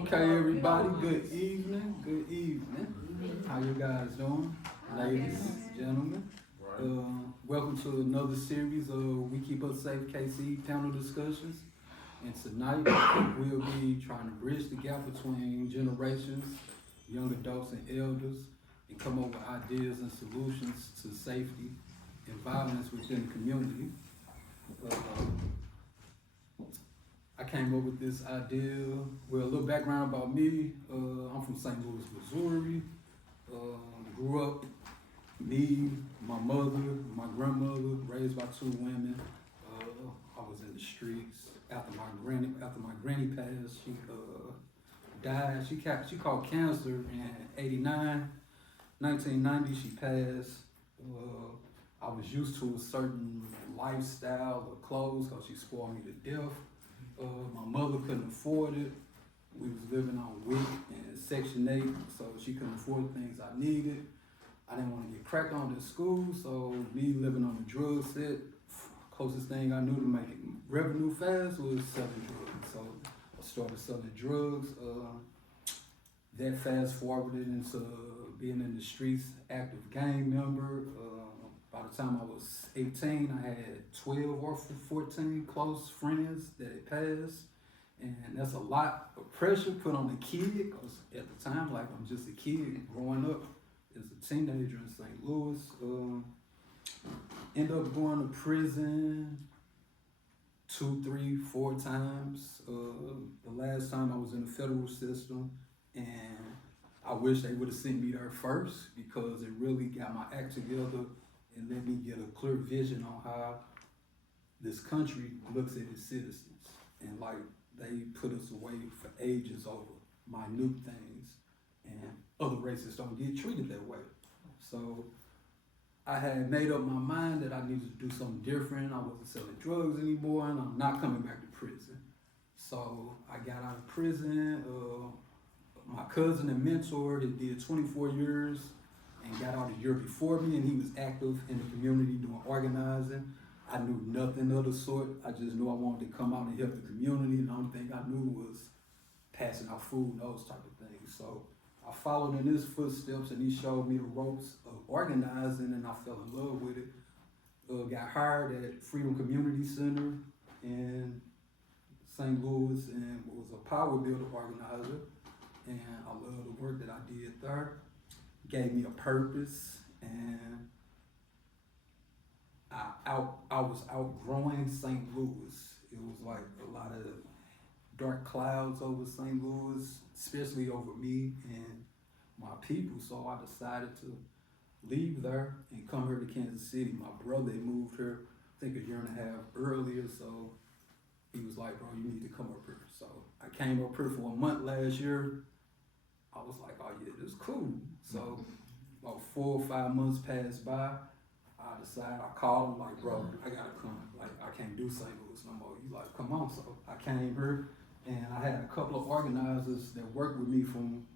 Okay, everybody, good evening. Good evening. How you guys doing? Ladies, gentlemen. Welcome to another series of We Keep Us Safe KC panel discussions. And tonight we'll be trying to bridge the gap between generations, young adults and elders, and come up with ideas and solutions to safety and violence within the community. I came up with this idea. Well, a little background about me. I'm from St. Louis, Missouri. Grew up, me, my mother, my grandmother, raised by two women. I was in the streets after my granny passed. She died. She caught cancer in '89. 1990, she passed. I was used to a certain lifestyle or clothes because she spoiled me to death. My mother couldn't afford it. We was living on WIC and Section 8, so she couldn't afford the things I needed. I didn't want to get cracked on at school, so me living on the drug set, closest thing I knew to making revenue fast was selling drugs. So I started selling drugs. That fast forwarded into being in the streets, active gang member. By the time I was 18, I had 12 or 14 close friends that had passed. And that's a lot of pressure put on the kid, because at the time, like, I'm just a kid growing up as a teenager in St. Louis. Ended up going to prison 2, 3, 4 times. The last time I was in the federal system, and I wish they would have sent me there first, because it really got my act together and let me get a clear vision on how this country looks at its citizens. And like, they put us away for ages over minute things, and other races don't get treated that way. So I had made up my mind that I needed to do something different. I wasn't selling drugs anymore, and I'm not coming back to prison. So I got out of prison. My cousin and mentor, he did 24 years and got out a year before me, and he was active in the community doing organizing. I knew nothing of the sort. I just knew I wanted to come out and help the community, and the only thing I knew was passing out food and those type of things. So I followed in his footsteps, and he showed me the ropes of organizing, and I fell in love with it. Got hired at Freedom Community Center in St. Louis and was a power builder organizer, and I love the work that I did there. Gave me a purpose, and I was outgrowing St. Louis. It was like a lot of dark clouds over St. Louis, especially over me and my people. So I decided to leave there and come here to Kansas City. My brother had moved here, I think a year and a half earlier, so he was like, bro, you need to come up here. So I came up here for a month last year. I was like, oh yeah, this is cool. So about 4 or 5 months passed by. I decided, I called him like, bro, I gotta come. Like, I can't do St. Louis no more. He's like, come on. So I came here, and I had a couple of organizers that worked with me from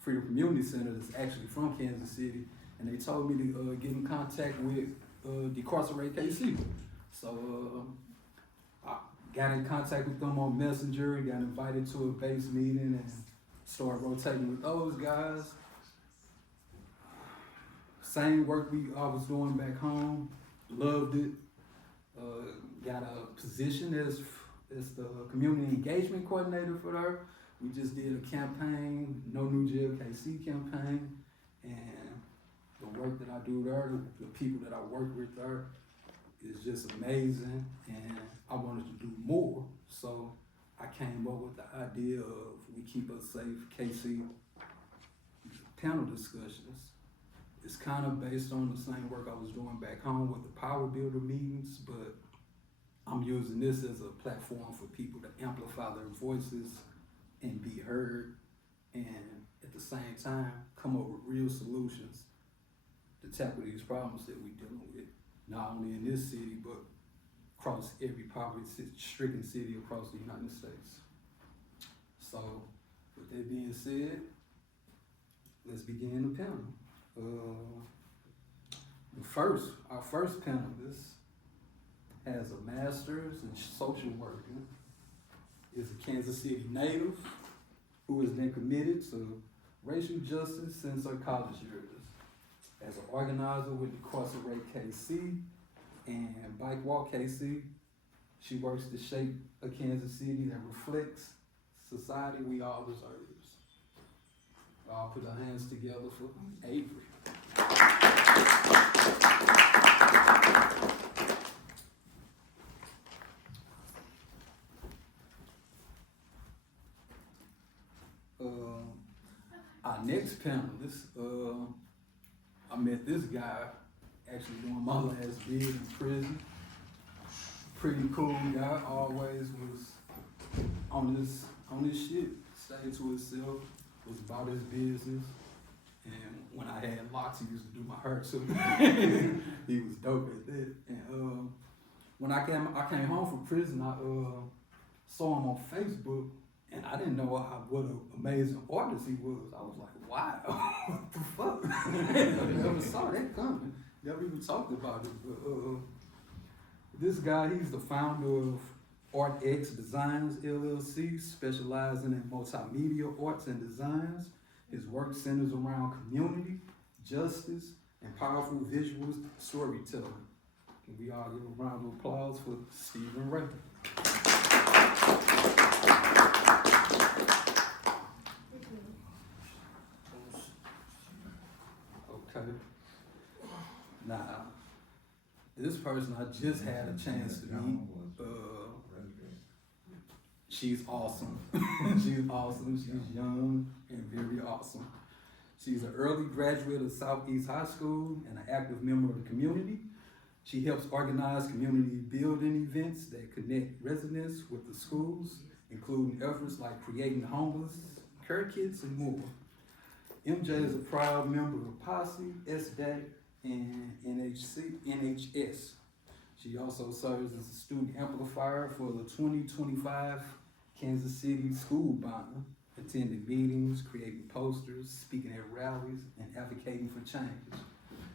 Freedom Community Center that's actually from Kansas City, and they told me to get in contact with Decarcerate KC. So I got in contact with them on Messenger, got invited to a base meeting, and started rotating with those guys. Same work I was doing back home, loved it. Got a position as the community engagement coordinator for her. We just did a campaign, No New Jail KC campaign, and the work that I do there, the people that I work with there, is just amazing, and I wanted to do more. So I came up with the idea of We Keep Us Safe KC panel discussions. It's kind of based on the same work I was doing back home with the Power Builder meetings, but I'm using this as a platform for people to amplify their voices and be heard, and at the same time come up with real solutions to tackle these problems that we're dealing with, not only in this city, but across every poverty-stricken city across the United States. So with that being said, let's begin the panel. Our first panelist has a master's in social work, is a Kansas City native, who has been committed to racial justice since her college years. As an organizer with Incarcerate KC and Bike Walk KC, she works to shape a Kansas City that reflects society we all deserve. All put our hands together for Avery. Our next panelist, I met this guy actually doing my last bid in prison. Pretty cool guy, always was on this shit, stayed to himself, was about his business. And when I had locks, he used to do my hair too. He was dope at that. And when I came home from prison, I saw him on Facebook, and I didn't know what an amazing artist he was. I was like, wow, what the fuck? I never saw that coming. Never even talked about it. But this guy, he's the founder of ArtX Designs LLC, specializing in multimedia arts and designs. His work centers around community, justice, and powerful visual storytelling. Can we all give a round of applause for Stephen Ray? Okay. Now, this person I just had a chance to meet. She's awesome. She's awesome. She's young and very awesome. She's an early graduate of Southeast High School and an active member of the community. She helps organize community building events that connect residents with the schools, including efforts like creating homeless care kits and more. MJ is a proud member of Posse, SDAC, and NHS. She also serves as a student amplifier for the 2025 Kansas City School Bond, attending meetings, creating posters, speaking at rallies, and advocating for change.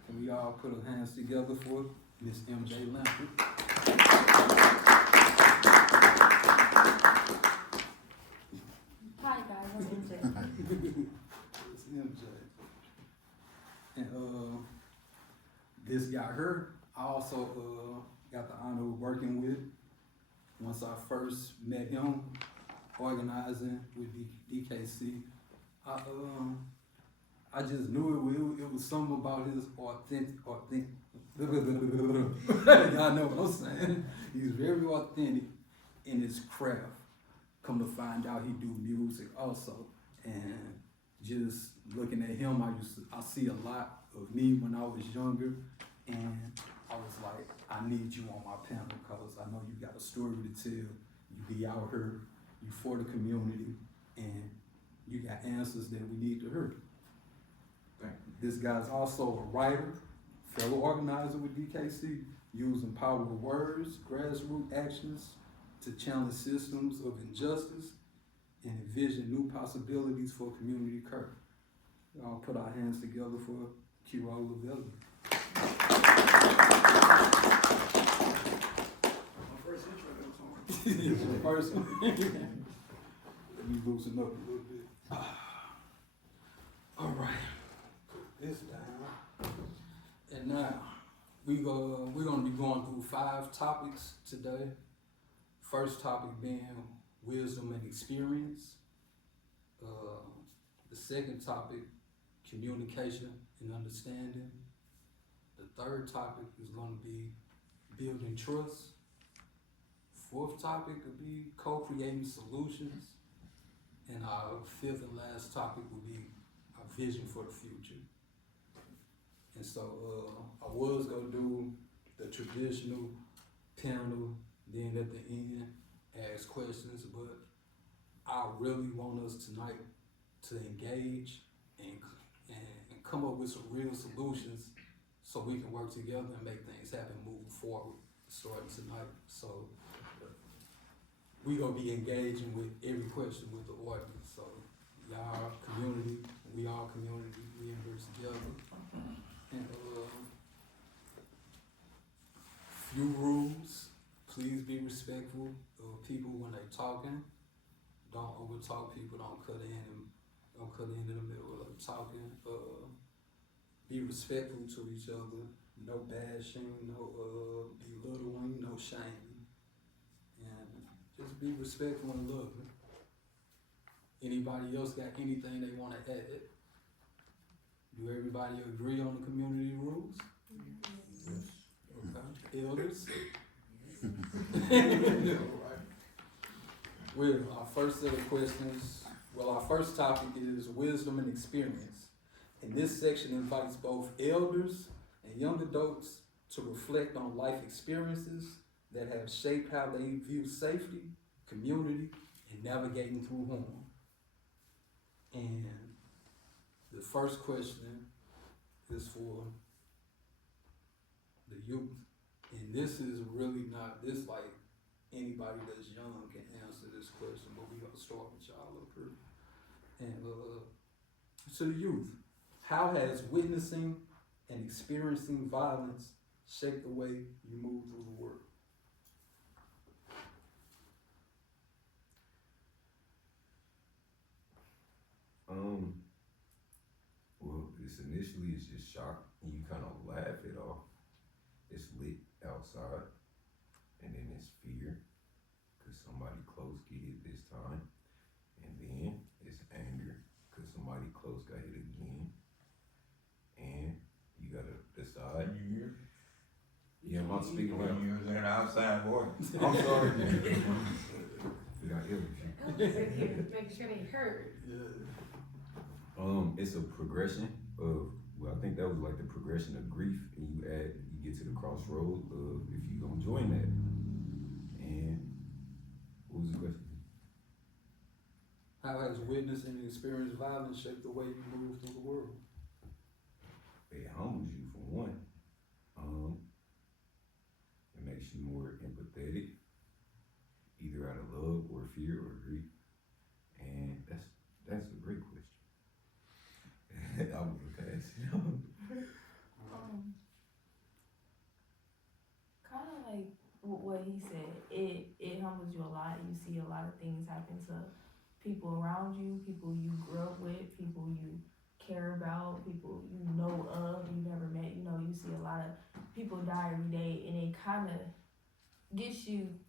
And we all put our hands together for Miss MJ Lambert. Hi guys, I'm MJ. It's MJ. And this guy here, I also got the honor of working with. Once I first met him, organizing with DKC, I just knew it was something about his authentic. Y'all know what I'm saying. He's very authentic in his craft. Come to find out, he do music also, and just looking at him, I see a lot of me when I was younger, and I was like, I need you on my panel because I know you got a story to tell. You be out here, you for the community, and you got answers that we need to hear. This guy's also a writer, fellow organizer with DKC, using power of words, grassroots actions to challenge systems of injustice and envision new possibilities for community care. We all put our hands together for Kirola Villa. My first intro that was on. It's your first one. Let me loosen up a little bit. All right, put this down. And now, we're gonna be going through 5 topics today. First topic being wisdom and experience. The second topic, communication and understanding. The third topic is gonna be building trust. Fourth topic would be co-creating solutions. And our fifth and last topic would be our vision for the future. And so I was gonna do the traditional panel, then at the end, ask questions, but I really want us tonight to engage and come up with some real solutions so we can work together and make things happen moving forward, starting tonight. So we gonna be engaging with every question with the audience. So y'all community, we all community, we in here together. And few rules. Please be respectful of people when they talking. Don't over talk people don't cut in the middle of talking. Be respectful to each other. No bashing, no belittling, no shaming, and just be respectful and loving. Anybody else got anything they want to add? Do everybody agree on the community rules? Okay. Elders? Well, our first set of questions, our first topic is wisdom and experience. And this section invites both elders and young adults to reflect on life experiences that have shaped how they view safety, community, and navigating through harm. And the first question is for the youth. And this is really not, this like anybody that's young can answer this question, but we're gonna start with y'all up here. And to the youth, how has witnessing and experiencing violence shaped the way you move through the world? Well, it's just shock, and you kind of laugh it off. It's lit outside, and then it's fear, cause somebody close get hit this time, and then it's anger, cause somebody close got hit again, and you gotta decide. Yeah, I'm speaking When well. you was an outside boy. I'm sorry. We got illness. Make sure they heard. It's a progression of, well, I think that was like the progression of grief, and you get to the crossroad of if you gonna join that. And what was the question? How has witnessing and experiencing violence shaped the way you move through the world? It humbles you for one. It makes you more empathetic, either out of love or fear or grief. And that's a great question. I would pass it on. Kind of like what he said. It humbles you a lot. You see a lot of things happen to people around you, people you grew up with, people you care about, people you know of, you never met. You know, you see a lot of people die every day, and it kind of gets you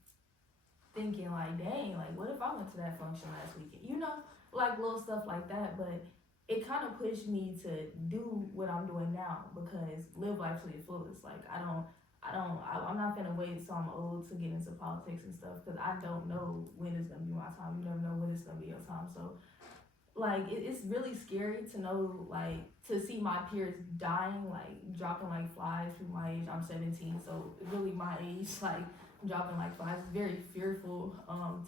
thinking like, dang, like what if I went to that function last weekend? You know, like little stuff like that. But it kind of pushed me to do what I'm doing now, because live life to the fullest. Like I'm not gonna wait till I'm old to get into politics and stuff, because I don't know when it's gonna be my time. You never know when it's gonna be your time. So like it's really scary to know, like to see my peers dying, like dropping like flies through my age. I'm 17, so really my age, like dropping like flies is very fearful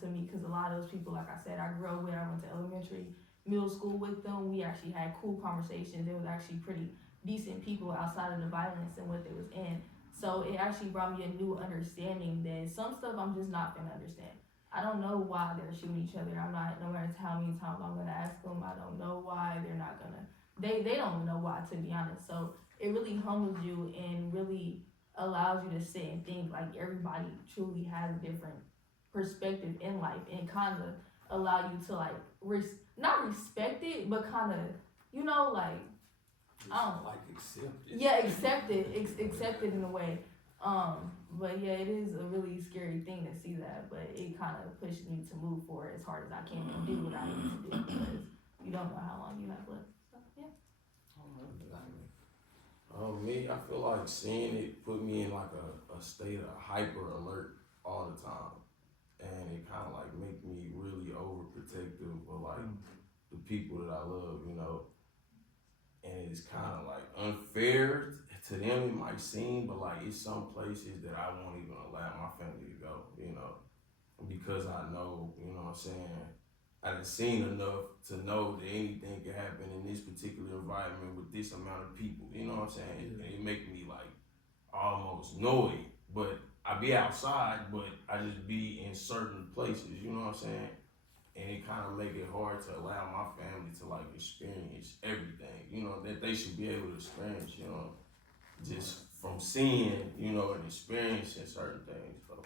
to me, because a lot of those people, like I said, I grew up with. I went to elementary, middle school with them. We actually had cool conversations. They was actually pretty decent people outside of the violence and what they was in. So it actually brought me a new understanding that some stuff I'm just not gonna understand. I don't know why they're shooting each other. I'm not, no matter how many times I'm gonna ask them, I don't know why they're not gonna, they don't know why, to be honest. So it really humbles you and really allows you to sit and think, like everybody truly has a different perspective in life, and kind of allow you to like, not respect it, but kind of, you know, like, Like accept it. yeah, accept it in a way. But yeah, it is a really scary thing to see that, but it kind of pushed me to move forward as hard as I can and do what I need to do, because you don't know how long you have left. So yeah. Me, I feel like seeing it put me in like a state of hyper alert all the time, and it kind of like make me really overprotective of like the people that I love, you know. And it's kind of like unfair to them, it might seem, but like it's some places that I won't even allow my family to go, you know, because I know, you know what I'm saying, I done seen enough to know that anything can happen in this particular environment with this amount of people, you know what I'm saying? It make me like almost annoyed, but I be outside, but I just be in certain places, you know what I'm saying? And it kind of make it hard to allow my family to like experience everything, you know, that they should be able to experience, you know, just from seeing, you know, and experiencing certain things. So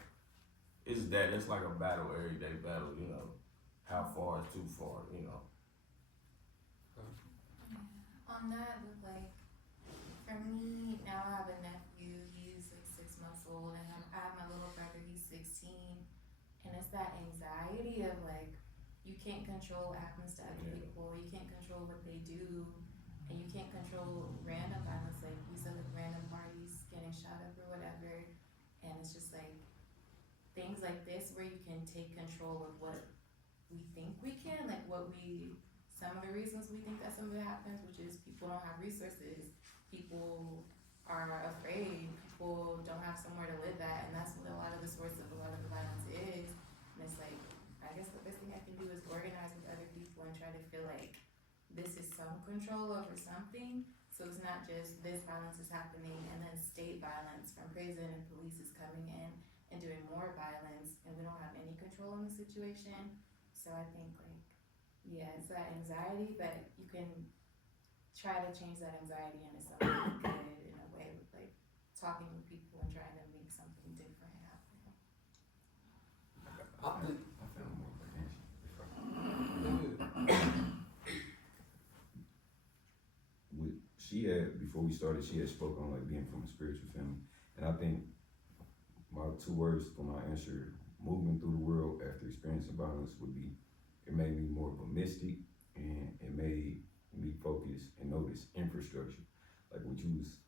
it's like a battle, everyday battle, you know, how far is too far, you know. On that, with like, for me, now I have a nephew, he's like 6 months old, and I have my little brother, he's 16. And it's that anxiety of like, you can't control what happens to other Yeah. people, you can't control what they do, and you can't control random violence, like you said, like random parties getting shot up or whatever. And it's just like, things like this where you can take control of what we think we can, like some of the reasons we think that some of it happens, which is people don't have resources, people are afraid, people don't have somewhere to live at, and that's what a lot of the source of a lot of the violence is. And it's like, I guess the best thing I can do is organize with other people and try to feel like this is some control over something. So it's not just this violence is happening and then state violence from prison and police is coming in and doing more violence, and we don't have any control in the situation. So I think like, yeah, it's that anxiety, but you can try to change that anxiety into something good in a way with like talking with people and trying to make something different happen. I think I found more of an answer. She had, before we started, she had spoke on like being from a spiritual family, and I think my 2 words for my answer, moving through the world after experiencing violence, would be, it made me more of a mystic, and it made me focus and notice infrastructure, like what you was,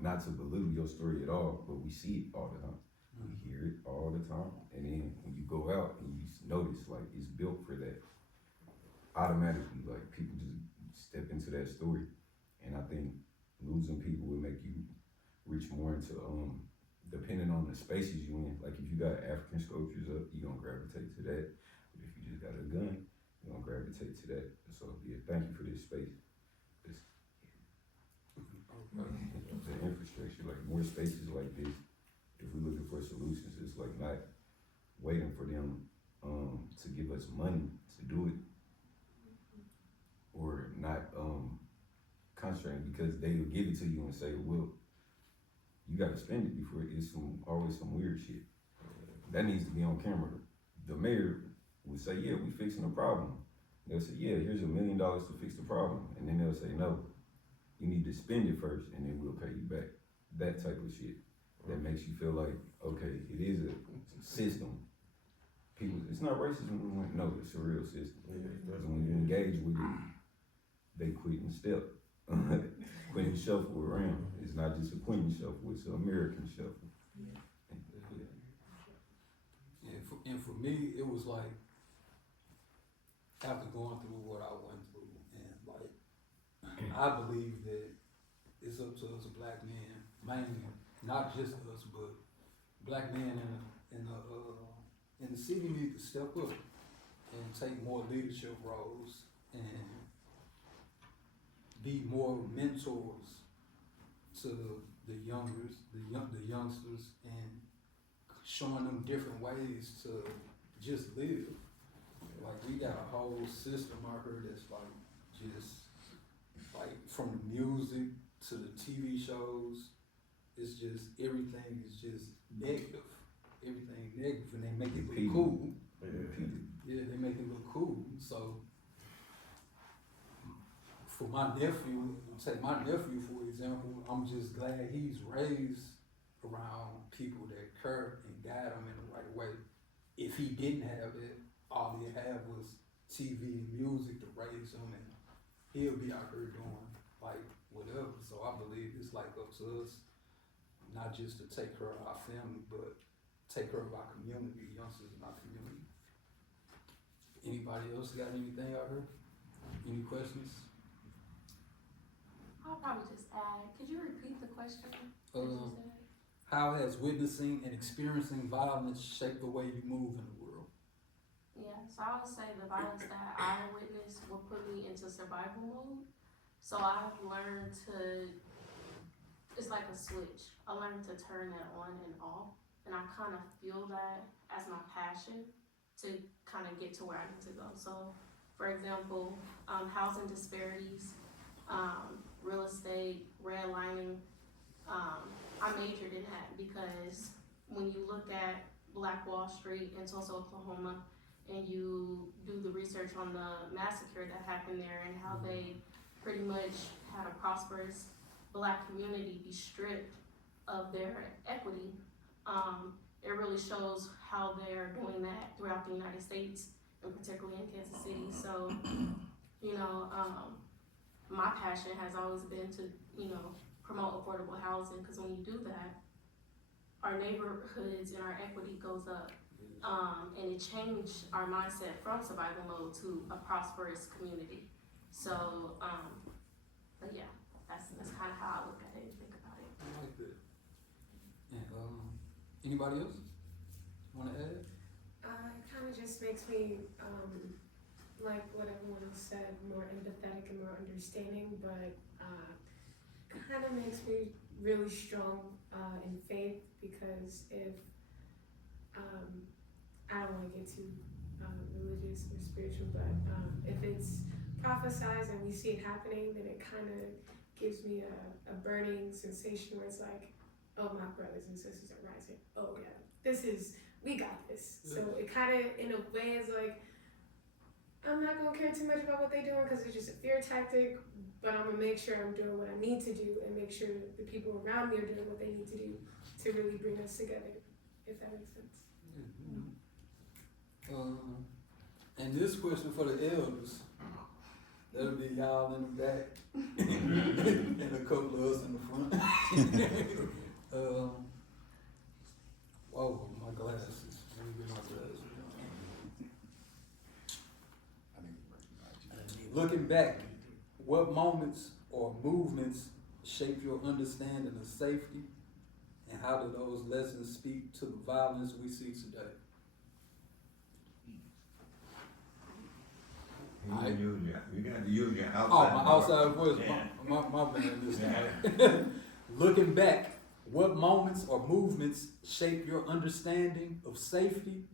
not to belittle your story at all, but we see it all the time. We hear it all the time, and then when you go out and you notice, like, it's built for that. Automatically, like, people just step into that story, and I think losing people will make you reach more into, depending on the spaces you in. Like, if you got African sculptures up, you gonna gravitate to that. But if you just got a gun, you gonna gravitate to that. So, yeah, thank you for this space. The infrastructure, like more spaces like this, if we're looking for solutions, it's like not waiting for them to give us money to do it, or not concentrating, because they will give it to you and say, well, you gotta spend it before it's always some weird shit. That needs to be on camera. The mayor would say, yeah, we fixing a problem. They'll say, yeah, here's $1 million to fix the problem. And then they'll say, no, you need to spend it first and then we'll pay you back. That type of shit that makes you feel like, okay, it is a system. People, it's not racism, no, it's a real system. Because when you engage with it, they quit and step. Quit and shuffle around. It's not just a Quentin shuffle, it's an American shuffle. and for me, it was like, after going through what I went through, and like, I believe that it's up to us black men, mainly, not just us, but black men in the city need to step up and take more leadership roles and be more mentors to the youngsters, and showing them different ways to just live. Like, we got a whole system out here that's like, just like, from the music to the TV shows, it's just, everything is just negative. Everything negative, and they make it look cool. Yeah, they make it look cool. So, for my nephew, take my nephew for example, I'm just glad he's raised around people that care and guide him in the right way. If he didn't have it, all he had was TV and music to raise him, and he'll be out here doing like whatever. So I believe it's like up to us, not just to take care of our family, but take care of our community, youngsters in our community. Anybody else got anything out here? Any questions? I'll probably just add, could you repeat the question that you said? How has witnessing and experiencing violence shaped the way you move in the world? Yeah, so I would say the violence that I witnessed will put me into survival mode. So I've learned to, it's like a switch. I learned to turn that on and off. And I kind of feel that as my passion to kind of get to where I need to go. So, for example, housing disparities, real estate, redlining, I majored in that because when you look at Black Wall Street in Tulsa, Oklahoma, and you do the research on the massacre that happened there and how they pretty much had a prosperous Black community be stripped of their equity, it really shows how they're doing that throughout the United States and particularly in Kansas City. So, you know, my passion has always been to, you know, promote affordable housing, because when you do that, our neighborhoods and our equity goes up. And it changed our mindset from survival mode to a prosperous community. So, but yeah, that's kind of how I look at it and think about it. I like that. And, anybody else wanna add? It kind of just makes me, like what everyone else said, more empathetic and more understanding, but kind of makes me really strong in faith, because if, I don't want to get too religious or spiritual, but if it's prophesized and we see it happening, then it kind of gives me a burning sensation where it's like, oh, my brothers and sisters are rising. Oh yeah, we got this. So it kind of, in a way, is like, I'm not gonna care too much about what they're doing because it's just a fear tactic, but I'm gonna make sure I'm doing what I need to do and make sure that the people around me are doing what they need to do to really bring us together, if that makes sense. And this question for the elders, that'll be y'all in the back and a couple of us in the front. Whoa, my glasses. Let me get my glasses. Looking back, what moments or movements shape your understanding of safety, and how do those lessons speak to the violence we see today? You got to use your outside. Oh, my outside voice, Yeah. my man. Yeah. Looking back, what moments or movements shape your understanding of safety,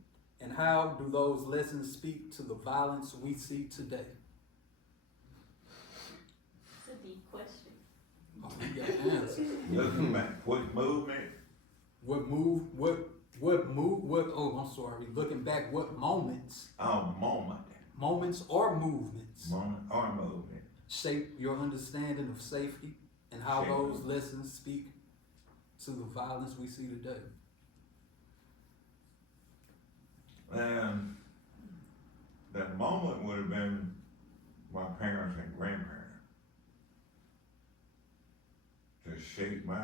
and how do those lessons speak to the violence we see today? It's a deep question. Oh, you got answers. Looking back, what movement? I'm sorry. Looking back, what moments Moment or movements or movement. shape your understanding of safety, and how Shape. those lessons speak to the violence we see today? The moment would have been my parents and grandparents to shape me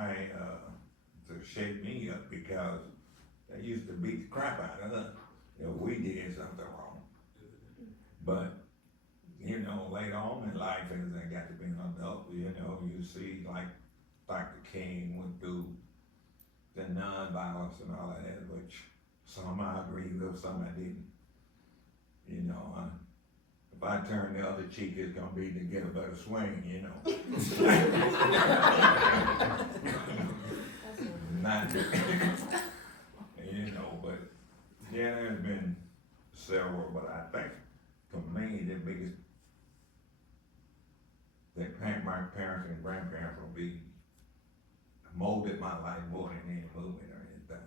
up, because they used to beat the crap out of us if we did something wrong. But, you know, later on in life, as I got to be an adult, you know, you see like Dr. King went through the non-violence and all of that, which some I agree with, some I didn't. You know, if I turn the other cheek, it's gonna be to get a better swing, you know. Not, you know, but yeah, there's been several, but I think for me, the biggest, my parents and grandparents will be molded my life more than any movement or anything.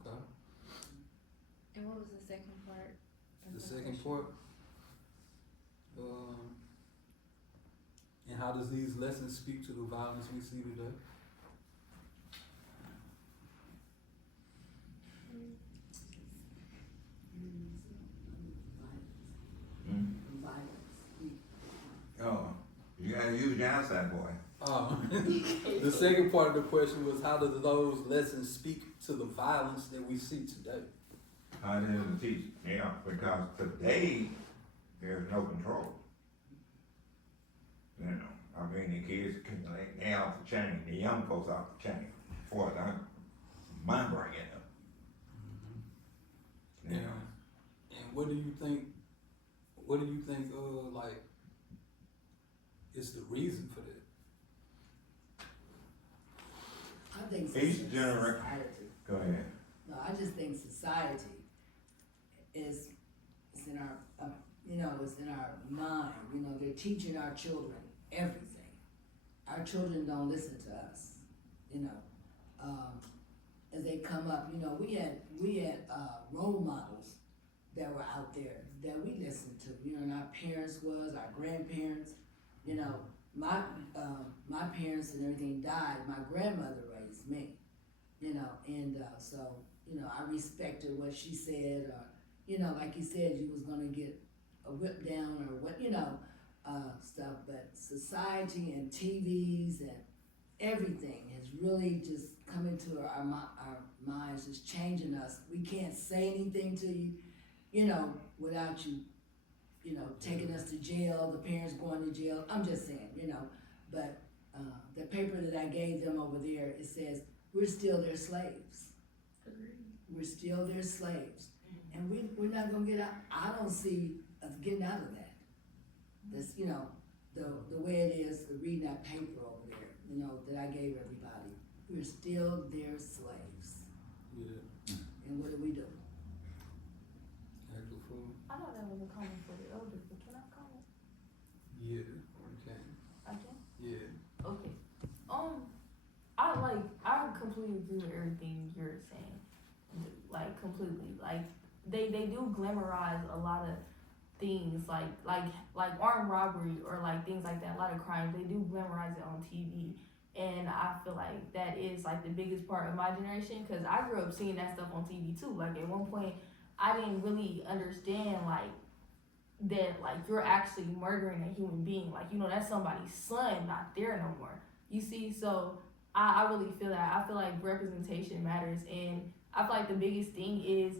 Okay. And what was the second part? of The the second question? part. And how does these lessons speak to the violence we see today? Oh, you gotta use the outside, boy. The second part of the question was, how do those lessons speak to the violence that we see today? How does it teach? Yeah, because today, there's no control. You know, I mean, the kids can, they off the chain, the young folks off the chain, before my bringing up. You know, And what do you think, like, is the reason for that? I think Each generation- society. go ahead. No, I just think society is in our, it's in our mind. You know, they're teaching our children everything. Our children don't listen to us. You know, as they come up, you know, we had role models that were out there that we listened to. You know, and our parents was, our grandparents. You know, my parents and everything died. My grandmother raised me. You know, and so you know, I respected what she said, or you know, like you said, you was gonna get a whip down or what, you know, stuff. But society and TVs and everything has really just come into our minds, just changing us. We can't say anything to you, you know, without you, you know, taking us to jail, the parents going to jail. I'm just saying, you know, but the paper that I gave them over there, it says, we're still their slaves. Agreed. We're still their slaves. And we're not gonna get out. I don't see us getting out of that. That's, you know, the way it is, reading that paper over there, you know, that I gave everybody. We're still their slaves. Yeah. And what do? Actual food. I know that was a comment for the elders, but can I comment? Yeah. Okay. I can? Yeah. Okay. I completely agree with everything you're saying. Like, completely. Like, they do glamorize a lot of things, like armed robbery or like things like that, a lot of crimes, they do glamorize it on TV. And I feel like that is like the biggest part of my generation, because I grew up seeing that stuff on TV too. Like, at one point, I didn't really understand like that, like, you're actually murdering a human being. Like, you know, that's somebody's son not there no more. You see, so I really feel that. I feel like representation matters, and I feel like the biggest thing is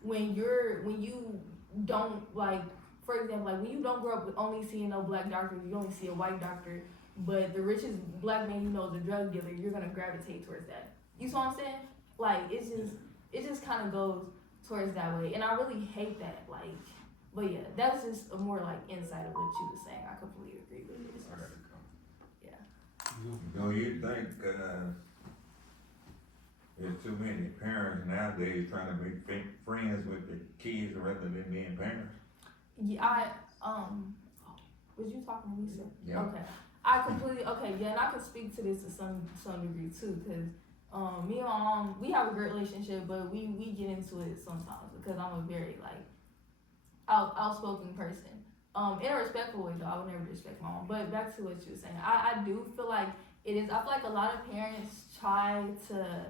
when you don't, like, for example, like when you don't grow up with only seeing no black doctors, you only see a white doctor, but the richest black man you know is a drug dealer, you're gonna gravitate towards that. You see what I'm saying? Like, it just kind of goes towards that way, and I really hate that. Like, but yeah, that's just a more like insight of what you were saying. I completely agree with it. It's I just- gotta come. Do you think there's too many parents nowadays trying to make friends with the kids rather than being parents? Yeah, was you talking to me, sir? Yeah. Okay. I completely, okay, yeah, and I can speak to this to some degree too, because me and my mom, we have a great relationship, but we get into it sometimes because I'm a very like outspoken person. In a respectful way though, I would never disrespect my mom. But back to what you were saying, I do feel like it is. I feel like a lot of parents try to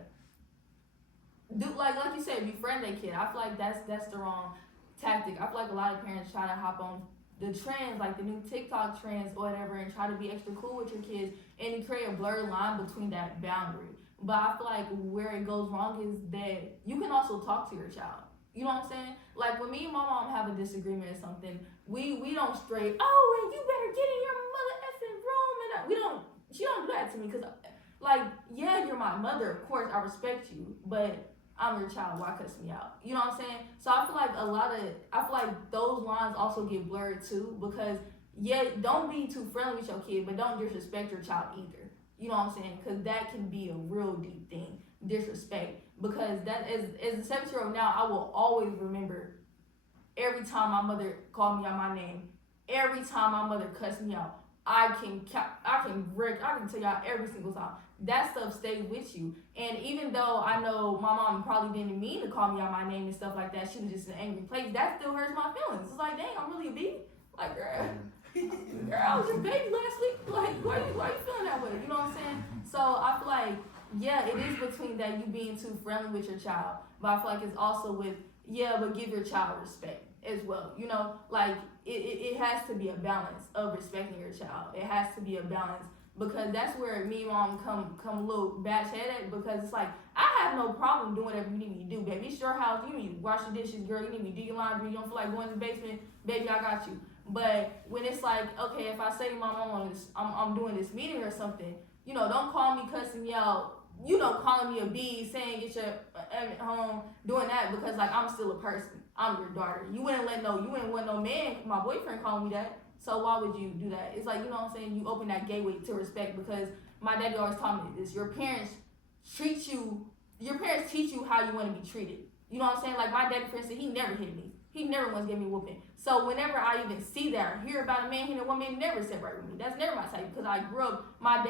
do like you said, befriend their kid. I feel like that's the wrong tactic. I feel like a lot of parents try to hop on the trends, like the new TikTok trends or whatever, and try to be extra cool with your kids, and you create a blurred line between that boundary. But I feel like where it goes wrong is that you can also talk to your child. You know what I'm saying? Like, when me and my mom have a disagreement or something, we don't straight, oh, and you better get in your mother effing room, and she don't do that to me, because, like, yeah, you're my mother, of course, I respect you, but I'm your child, why cuss me out? You know what I'm saying? So I feel like those lines also get blurred too, because, yeah, don't be too friendly with your kid, but don't disrespect your child either. You know what I'm saying? Because that can be a real deep thing, disrespect. Because that, as a 7-year-old now, I will always remember every time my mother called me out my name, every time my mother cussed me out, I can tell y'all every single time. That stuff stays with you. And even though I know my mom probably didn't mean to call me out my name and stuff like that, she was just in an angry place, that still hurts my feelings. It's like, dang, I'm really a baby. Like, girl, I was your baby last week. Like, why you feeling that way? You know what I'm saying? So I feel like, yeah, it is between that you being too friendly with your child, but I feel like it's also with, yeah, but give your child respect as well. You know, like, it has to be a balance of respecting your child. It has to be a balance, because that's where me and mom come a little batch-headed, because it's like, I have no problem doing whatever you need me to do, baby. It's your house. You need me to wash your dishes, girl. You need me to do your laundry. You don't feel like going to the basement, baby, I got you. But when it's like, okay, if I say to my mom, I'm doing this meeting or something, you know, don't call me cussing me out, you know, calling me a B, saying get your at home, doing that, because like, I'm still a person. I'm your daughter. You wouldn't want no man, my boyfriend, calling me that. So why would you do that? It's like, you know what I'm saying? You open that gateway to respect, because my daddy always taught me this. Your parents teach you how you want to be treated. You know what I'm saying? Like, my daddy, for instance, he never hit me. He never once gave me a whooping. So whenever I even see that or hear about a man hitting a woman, it never separate with me. That's never my type, because I grew up, I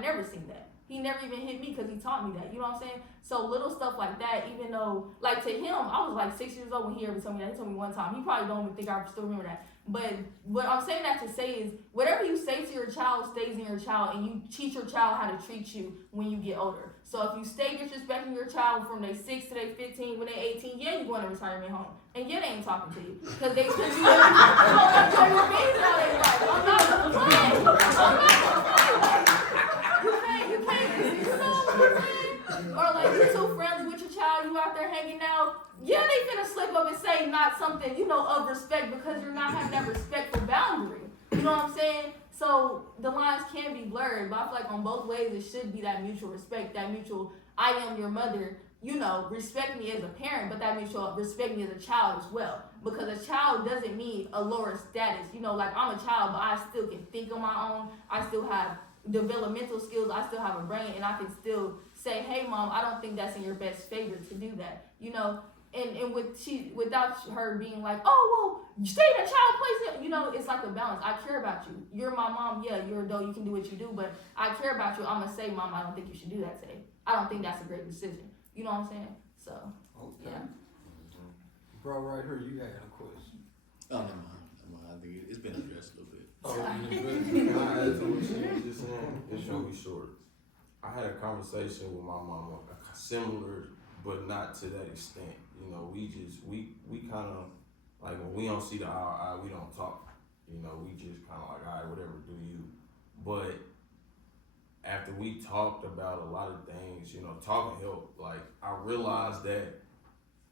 never seen that. He never even hit me because he taught me that. You know what I'm saying? So little stuff like that, even though, like to him, I was like 6 years old when he ever told me that. He told me one time. He probably don't even think I still remember that. But what I'm saying that to say is, whatever you say to your child stays in your child, and you teach your child how to treat you when you get older. So if you stay disrespecting your child from they 6 to they 15, when they 18, yeah, you going to retirement home, and yeah, they ain't talking to you because you don't enjoy your being all their life. I'm not gonna play. I'm not gonna play. You can't. You know what I'm saying? Or like you two friends with your child, you out there hanging out. Yeah, they finna slip up and say not something, of respect because you're not having that respectful boundary. You know what I'm saying? So the lines can be blurred, but I feel like on both ways it should be that mutual respect, that mutual, I am your mother, respect me as a parent, but that mutual respect me as a child as well. Because a child doesn't mean a lower status. Like I'm a child, but I still can think on my own. I still have developmental skills. I still have a brain, and I can still say, hey mom, I don't think that's in your best favor to do that. And without her being like, oh well, stay in a child place, it's like a balance. I care about you. You're my mom. Yeah, you're adult. You can do what you do, but I care about you. I'm gonna say, mom, I don't think you should do that today. I don't think that's a great decision. You know what I'm saying? So Okay. yeah. Bro, right here, you had a question. Oh, never mind. I think it's been addressed a little bit. Just saying, it's gonna be short. I had a conversation with my mama, similar, but not to that extent. We kind of, like when we don't see the eye to eye, we don't talk. We just kind of like, all right, whatever, do you. But after we talked about a lot of things, talking helped. Like, I realized that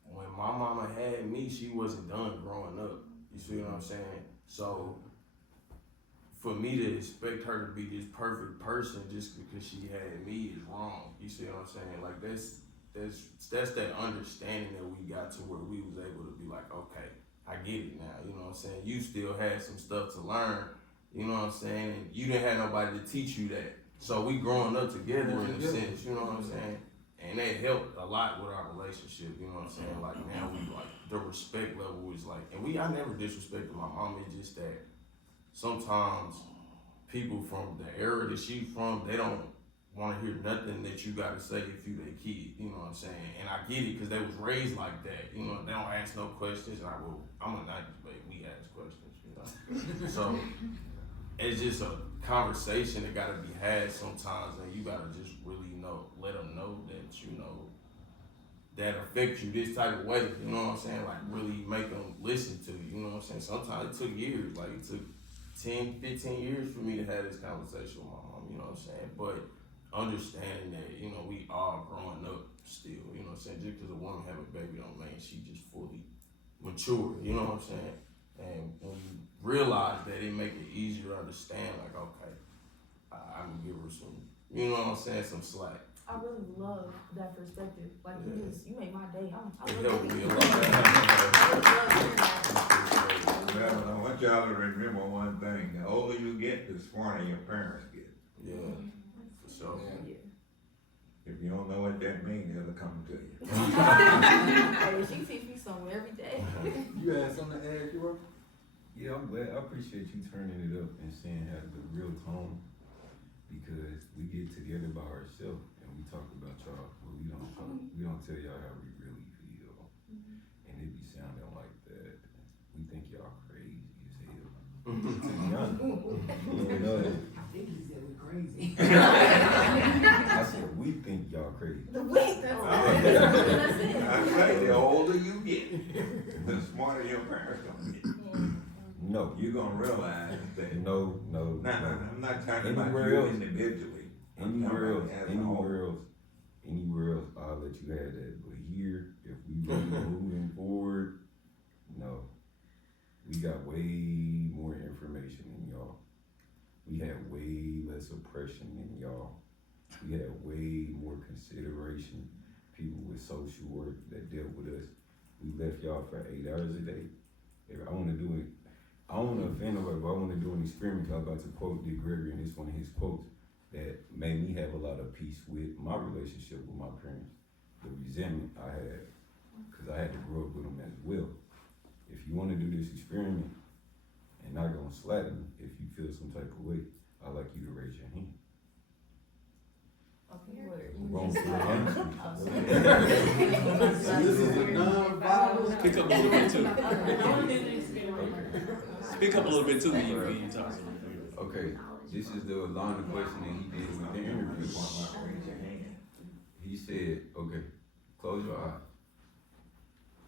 when my mama had me, she wasn't done growing up. You see what I'm saying? So for me to expect her to be this perfect person just because she had me is wrong. You see what I'm saying? Like that's that understanding that we got to where we was able to be like, okay, I get it now. You know what I'm saying? You still had some stuff to learn. You know what I'm saying? And you didn't have nobody to teach you that. So we growing up together in a sense. You know what I'm saying? And that helped a lot with our relationship. You know what I'm saying? Like now we like the respect level is like, and I never disrespected my mom. It's just that sometimes people from the era that she's from, they don't want to hear nothing that you got to say if you their kid. You know what I'm saying? And I get it because they was raised like that. They don't ask no questions. And I'm a 90s baby. We ask questions. So it's just a conversation that got to be had sometimes, and you got to just really let them know that that affects you this type of way. You know what I'm saying? Like really make them listen to you. You know what I'm saying? Sometimes it took years. Like it took 10, 15 years for me to have this conversation with my mom. You know what I'm saying? But understanding that we all growing up still. You know what I'm saying? Just because a woman have a baby don't mean she just fully mature. You know what I'm saying? And when you realize that, it make it easier to understand. Like okay, I can give her some. You know what I'm saying? Some slack. I really love that perspective. Like you made my day. It helped me a lot. Well, I want y'all to remember one thing. The older you get, the smarter your parents get. Yeah, for sure. If you don't know what that means, it'll come to you. Hey, she teach me something every day. You had something to add, Kira? Yeah, I'm glad. I appreciate you turning it up and saying have the real tone, because we get together by ourselves and we talk about y'all, but we don't tell y'all how we really feel, and it be sounding like that. We think y'all crazy as hell. To be honest, I think he said we're crazy. I said we think y'all crazy. That's it. I say the older you get, the smarter your parents gonna get. No, You're gonna realize that. no. I'm not talking about Anywhere you else? individually. Anywhere else, I'll let you have that. But here, if we really moving forward, no. We got way more information than y'all. We had way less oppression than y'all. We had way more consideration. People with social work that dealt with us. We left y'all for 8 hours a day. If I want to do it, I don't want to offend nobody, but I want to do an experiment. I'm about to quote Dick Gregory, and it's one of his quotes that made me have a lot of peace with my relationship with my parents. The resentment I had, because I had to grow up with them as well. If you want to do this experiment and not gonna slap me, if you feel some type of way, I'd like you to raise your hand. Okay, where you Wrong just for like, honesty. oh, So this is a non-violent. Speak up a little bit too. Okay. Speak up a little bit too when you talk. Okay, this is the line of questioning he did with the interview. Raise your hand. He said, okay, close your eyes.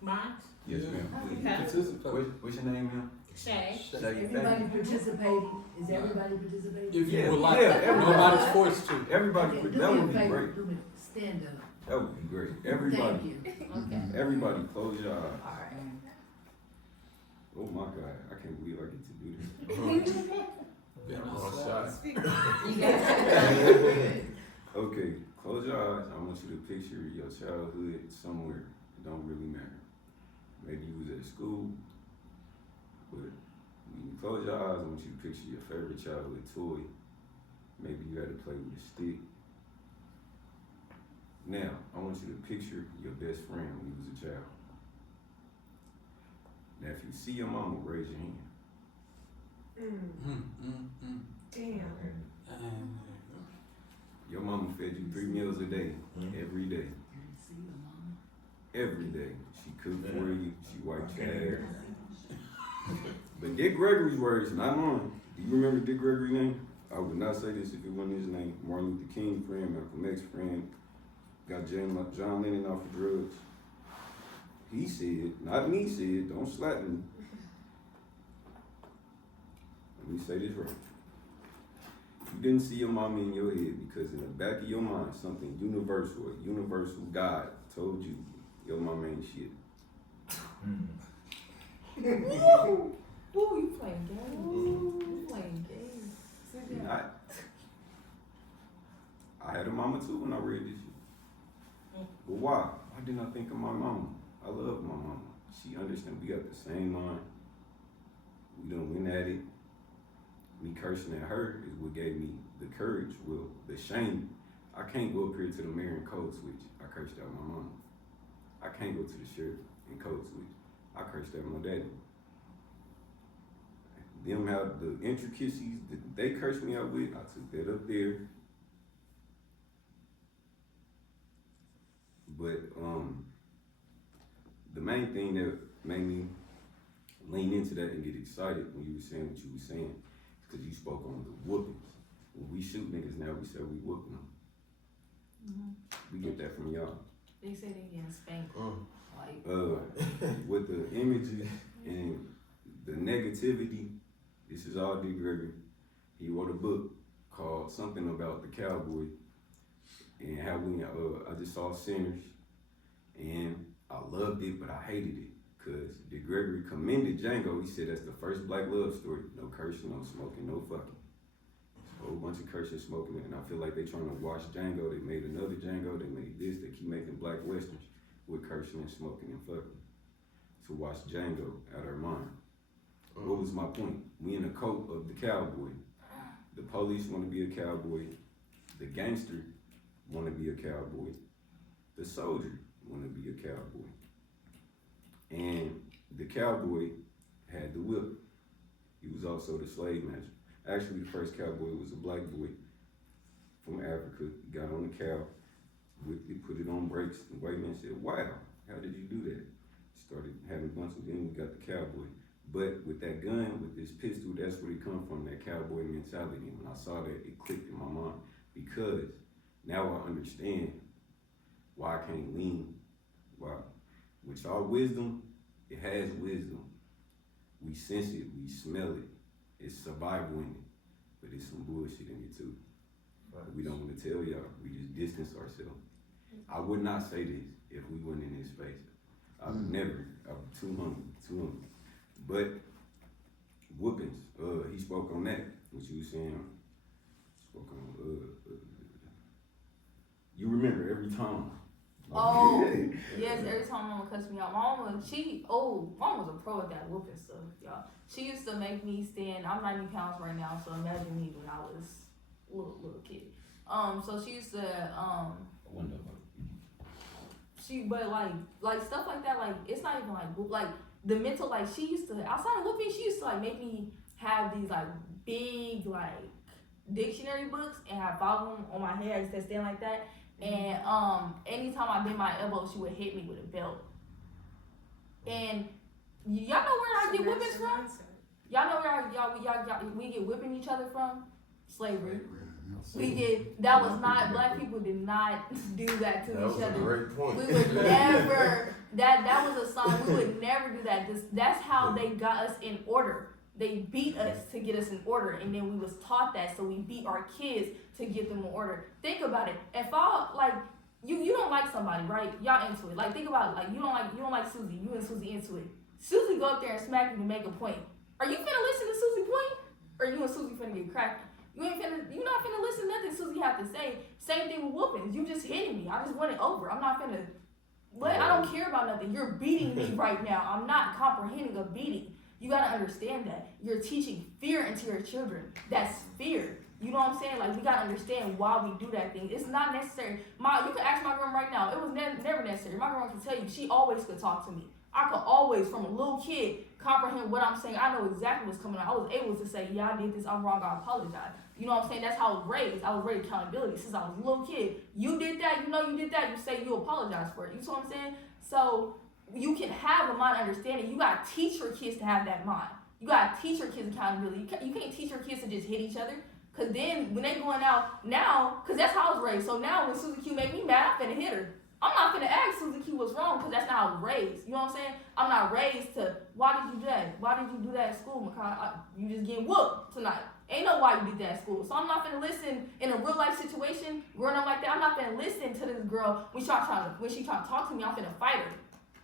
Mine? Yes, ma'am, please. Participate. What's your name, ma'am? Shay. Shay, thank Everybody you. participating, is everybody participating? If you Yeah, would like, yeah, everybody. nobody's forced to. Everybody, Okay, do that me would a be favor, great. do me, stand up. That would be great. Thank Everybody, you. Okay. everybody close your eyes. Alright. Oh my God, I can't believe I get to do this. Been Oh, outside. You guys. Okay, close your eyes. I want you to picture your childhood somewhere. It don't really matter. Maybe you was at school, but when you close your eyes, I want you to picture your favorite childhood toy. Maybe you had to play with a stick. Now, I want you to picture your best friend when you was a child. Now, if you see your mama, raise your hand. Damn. Your mama fed you 3 meals a day, every day. See your mama? Every day. She cooked for you, she wiped your ass. But Dick Gregory's words, not mine. Do you remember Dick Gregory's name? I would not say this if it wasn't his name. Martin Luther King friend, Malcolm X friend, got John Lennon off of drugs. He said, not me said, don't slap me. Let me say this right. You didn't see your mama in your head because in the back of your mind, something universal, a universal God told you your mama ain't shit. Ooh, you playing games. You playing games. Sit And down. I had a mama too when I read this shit. But why? Why didn't I think of my mama? I love my mama. She understands we got the same mind. We done went at it. Me cursing at her is what gave me the courage, well, the shame. I can't go up here to the mayor and code switch. I cursed out my mama. I can't go to the sheriff and code switch. I cursed out my daddy. Them have the intricacies that they cursed me out with, I took that up there. But the main thing that made me lean into that and get excited when you were saying what you were saying is because you spoke on the whoopings. When we shoot niggas now, we say we whooping them. We get that from y'all. They say they getting spanked. Like, With the images and the negativity, this is all Dick Gregory. He wrote a book called something about the cowboy and how we, I just saw Sinners and I loved it, but I hated it because Dick Gregory commended Django. He said that's the first black love story. No cursing, no smoking, no fucking. A whole bunch of cursing, smoking, and I feel like they trying to wash Django. They made another Django, they made this, they keep making black westerns with cursing and smoking and fucking to wash Django out of our mind. What was my point? We in the coat of the cowboy. The police want to be a cowboy. The gangster want to be a cowboy. The soldier want to be a cowboy. And the cowboy had the whip. He was also the slave master. Actually, the first cowboy was a black boy from Africa. He got on the cow, whipped it, put it on brakes. The white man said, "Wow, how did you do that?" Started having bunch of then we got the cowboy. But with that gun, with this pistol, that's where it come from, that cowboy mentality. And when I saw that, it clicked in my mind because now I understand why I can't lean. Why? With our wisdom, it has wisdom. We sense it, we smell it. It's survival in it, but it's some bullshit in it too. We don't want to tell y'all, we just distance ourselves. I would not say this if we weren't in this space. I would never, I'm too humble. But whoopings, he spoke on that, what you was saying, spoke on, you remember every time. oh, yes, every time mama cussed me out. Mama was a pro at that whooping stuff, y'all. She used to make me stand, I'm 90 pounds right now, so imagine me when I was a little kid. So she used to, but like stuff like that, like, it's not even like the mental, like, she used to, outside of whooping, she used to, like, make me have these, like, big, like, dictionary books and have 5 of them on my head. I used to stand like that. And anytime I bend my elbow, she would hit me with a belt. And y'all know where I get whippings from? Y'all know where we get whipping each other from? Slavery. That was not, black people did not do that to That each was a other. great point. We would never, that was a sign, we would never do that. That's how they got us in order. They beat us to get us in order, and then we was taught that, so we beat our kids to get them in order. Think about it. If I, like, you don't like somebody, right? Y'all into it. Like, think about it. Like, you don't like Susie. You and Susie into it. Susie go up there and smack you to make a point. Are you finna listen to Susie point? Or you and Susie finna get cracking? You not finna listen to nothing Susie have to say. Same thing with whoopings. You just hitting me. I just want it over. I'm not finna, I don't care about nothing. You're beating me right now. I'm not comprehending a beating. You gotta understand that. You're teaching fear into your children. That's fear. You know what I'm saying? Like, we gotta understand why we do that thing. It's not necessary. You can ask my grandma right now. It was never necessary. My grandma can tell you, she always could talk to me. I could always, from a little kid, comprehend what I'm saying. I know exactly what's coming out. I was able to say, yeah, I did this, I'm wrong, I apologize. You know what I'm saying? That's how I was raised. I was raised accountability since I was a little kid. You did that, you did that, you say you apologize for it. You see what I'm saying? So, you can have a mind understanding. You gotta teach your kids to have that mind. You gotta teach your kids accountability. You can't teach your kids to just hit each other. Cause then when they going out now, cause that's how I was raised. So now when Susie Q make me mad, I'm finna hit her. I'm not finna ask Susie Q what's wrong, cause that's not how I was raised. You know what I'm saying? I'm not raised to, why did you do that? Why did you do that at school, Makai? You just getting whooped tonight. Ain't no why you did that at school. So I'm not finna listen in a real life situation, growing up like that. I'm not finna listen to this girl when she trying to talk to me. I'm finna fight her,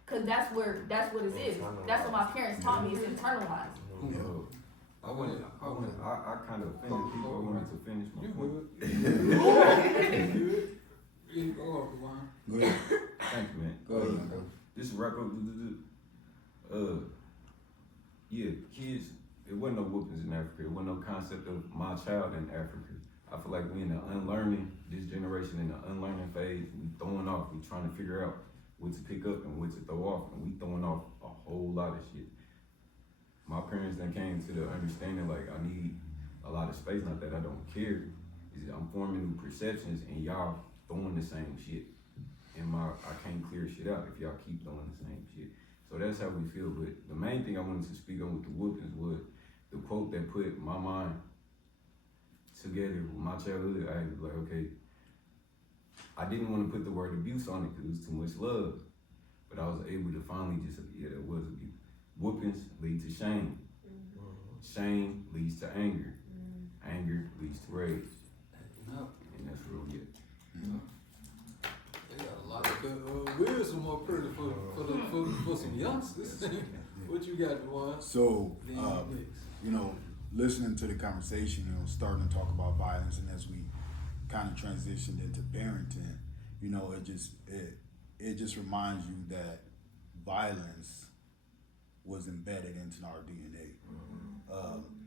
cause that's what it is. That's what my parents taught me. It's internalized. I kind of offended people. I wanted to finish my point. You go off the line. Go ahead. Thank you, man. Go ahead. Just to wrap up. Yeah, kids. It wasn't no whoopings in Africa. It wasn't no concept of my child in Africa. I feel like we in the unlearning. This generation in the unlearning phase. We throwing off. We trying to figure out what to pick up and what to throw off, and we throwing off a whole lot of shit. My parents then came to the understanding like I need a lot of space, not that I don't care. I'm forming new perceptions and y'all throwing the same shit. And I can't clear shit out if y'all keep throwing the same shit. So that's how we feel. But the main thing I wanted to speak on with the whoopings was the quote that put my mind together with my childhood. I had to be like, okay, I didn't want to put the word abuse on it because it was too much love. But I was able to finally just, yeah, that was abuse. Whoopings lead to shame. Shame leads to anger. Anger leads to rage. And that's real good. They got a lot of good wisdom up here for some youngsters. What you got, Juwan? So, listening to the conversation, starting to talk about violence, and as we kind of transitioned into parenting, it just reminds you that violence was embedded into our DNA.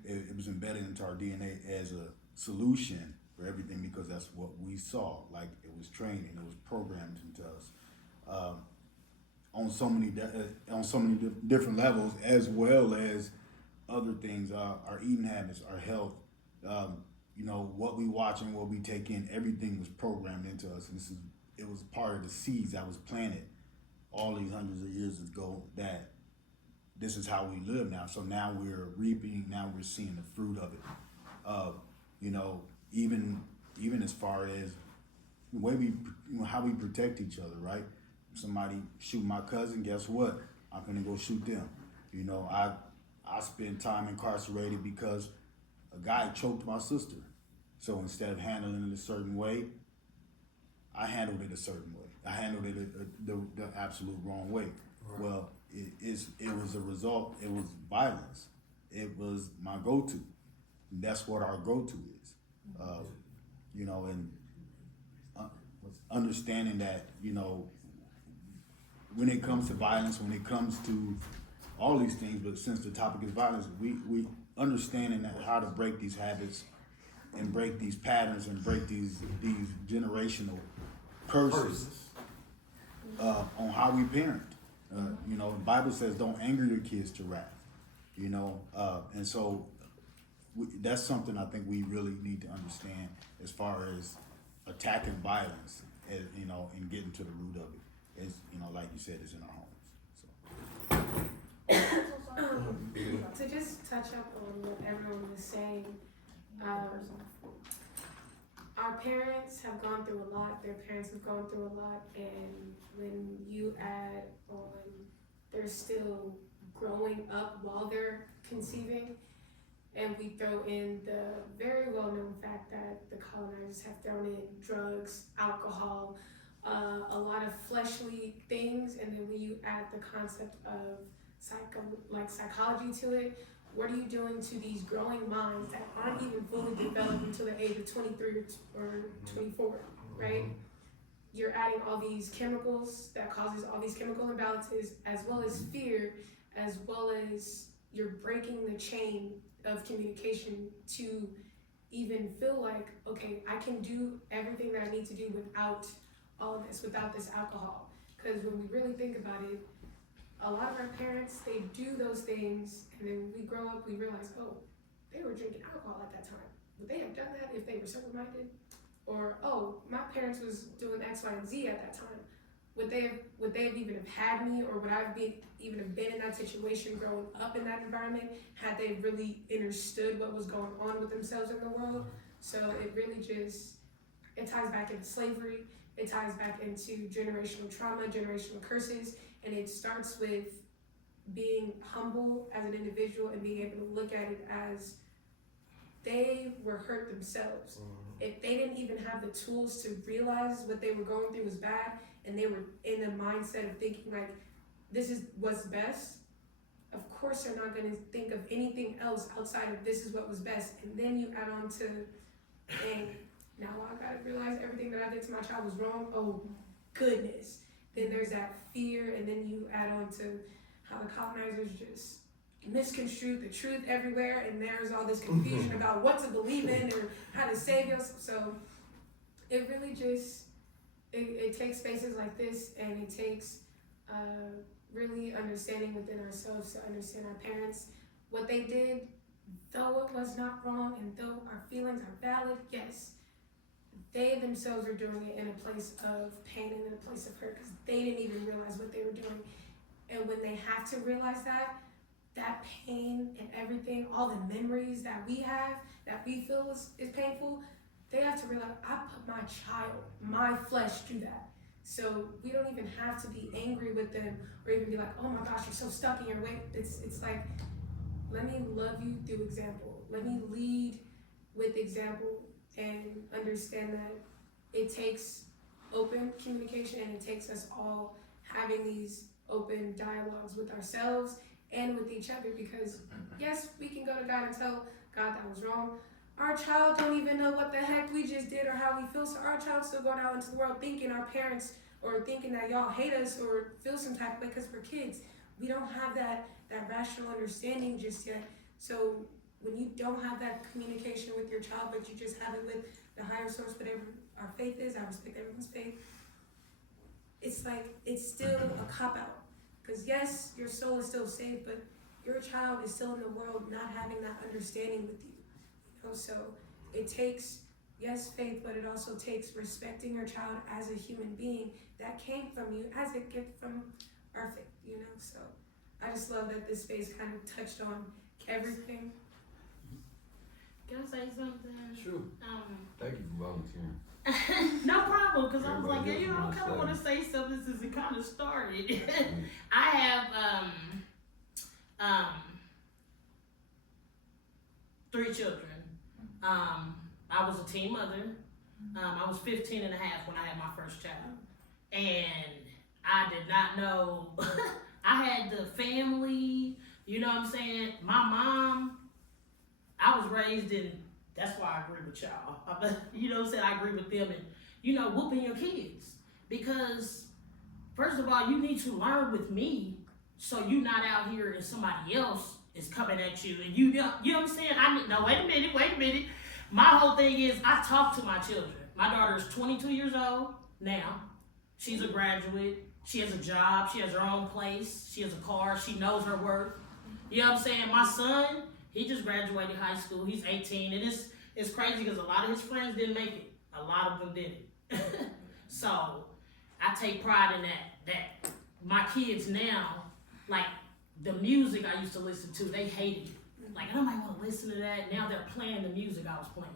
It was embedded into our DNA as a solution for everything because that's what we saw. Like it was training, it was programmed into us on so many different levels, as well as other things. Our eating habits, our health, what we watch and what we take in. Everything was programmed into us, and it was part of the seeds that was planted all these hundreds of years ago. That this is how we live now. So now we're reaping. Now we're seeing the fruit of it. Even as far as the way how we protect each other, right? If somebody shoot my cousin, guess what? I'm gonna go shoot them. I spent time incarcerated because a guy choked my sister. So instead of handling it a certain way, I handled it a certain way. I handled it the absolute wrong way. Right. Well, it was a result. It was violence. It was my go-to. And that's what our go-to is. And understanding that, when it comes to violence, when it comes to all these things, but since the topic is violence, we understanding that how to break these habits and break these patterns and break these generational curses on how we parent. The Bible says don't anger your kids to wrath, and so that's something I think we really need to understand as far as attacking violence, as, you know, and getting to the root of it. Is, you know, like you said, it's in our homes. So. To just touch up on what everyone was saying, our parents have gone through a lot, their parents have gone through a lot, and when you add on, they're still growing up while they're conceiving, and we throw in the very well-known fact that the colonizers have thrown in drugs, alcohol, a lot of fleshly things, and then when you add the concept of psychology to it, what are you doing to these growing minds that aren't even fully developed until the age of 23 or 24, right? You're adding all these chemicals that causes all these chemical imbalances, as well as fear, as well as you're breaking the chain of communication to even feel like, okay, I can do everything that I need to do without all of this, without this alcohol. Because when we really think about it, a lot of our parents, they do those things, and then we grow up, we realize, oh, they were drinking alcohol at that time. Would they have done that if they were sober-minded? Or, oh, my parents was doing X, Y, and Z at that time. Would they have even have had me, or would I even have been in that situation growing up in that environment had they really understood what was going on with themselves in the world? So it really it ties back into slavery, it ties back into generational trauma, generational curses, and it starts with being humble as an individual and being able to look at it as they were hurt themselves. If they didn't even have the tools to realize what they were going through was bad, and they were in a mindset of thinking like, this is what's best, of course they're not gonna think of anything else outside of this is what was best. And then you add on to, and now I gotta realize everything that I did to my child was wrong, oh goodness. Then there's that fear, and then you add on to how the colonizers just misconstrued the truth everywhere, and there's all this confusion about what to believe in or how to save yourself. So it really just, it takes spaces like this, and it takes really understanding within ourselves to understand our parents. What they did, though it was not wrong, and though our feelings are valid, yes, they themselves are doing it in a place of pain and in a place of hurt because they didn't even realize what they were doing. And when they have to realize that pain and everything, all the memories that we have, that we feel is painful, they have to realize, I put my child, my flesh through that. So we don't even have to be angry with them or even be like, oh my gosh, you're so stuck in your way. It's like, let me love you through example. Let me lead with example and understand that it takes open communication, and it takes us all having these open dialogues with ourselves and with each other, because yes, we can go to God and tell God that was wrong. Our child don't even know what the heck we just did or how we feel, so our child's still going out into the world thinking our parents, or thinking that y'all hate us or feel some type of way because we're kids. We don't have that rational understanding just yet. So when you don't have that communication with your child, but you just have it with the higher source, whatever our faith is, I respect everyone's faith, it's like, it's still a cop-out. Because yes, your soul is still saved, but your child is still in the world not having that understanding with you. You know, so it takes, yes, faith, but it also takes respecting your child as a human being that came from you as a gift from our faith, you know. So I just love that this space kind of touched on everything. Can I say something? Sure. Thank you for volunteering. No problem, because I was like, Everybody yeah, else I wanna kind of say. want to say something since it kind of started. I have 3 children. I was a teen mother. I was 15 and a half when I had my first child. And I did not know, I had the family, you know what I'm saying? My mom, I was raised in, that's why I agree with y'all. You know what I'm saying? I agree with them and, you know, whooping your kids. Because, first of all, you need to learn with me so you're not out here and somebody else is coming at you. And you know what I'm saying? No, wait a minute. My whole thing is I talk to my children. My daughter is 22 years old now. She's a graduate. She has a job. She has her own place. She has a car. She knows her worth. You know what I'm saying? My son, He just graduated high school. He's 18, and it's crazy because a lot of his friends didn't make it. A lot of them didn't. So I take pride in that my kids now, like the music I used to listen to, they hated it. Like, I might want to listen to that. Now they're playing the music I was playing.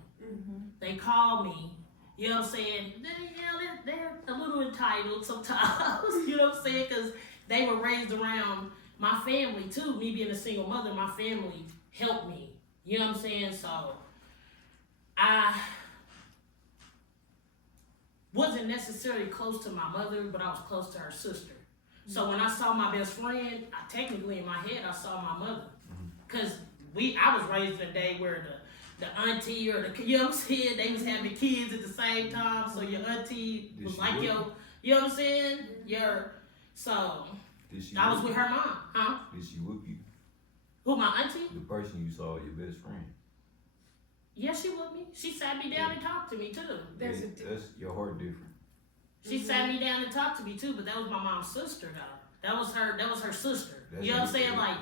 They call me, you know what I'm saying? They're a little entitled sometimes, you know what I'm saying? Because they were raised around my family too. Me being a single mother, my family helped me. You know what I'm saying? So I wasn't necessarily close to my mother, but I was close to her sister. So when I saw my best friend, technically in my head, I saw my mother. Because I was raised in a day where the auntie or the, you know what I'm saying, they was having kids at the same time, so your auntie was like your, you know what I'm saying? So I was with her mom, huh? Did she whoop you? Who, my auntie? The person you saw, your best friend. Yeah, she whooped me. She sat me down and talked to me too. That's your heart different. She sat me down and talked to me too, but that was my mom's sister though. That was her sister. That's you know what I'm saying? Like,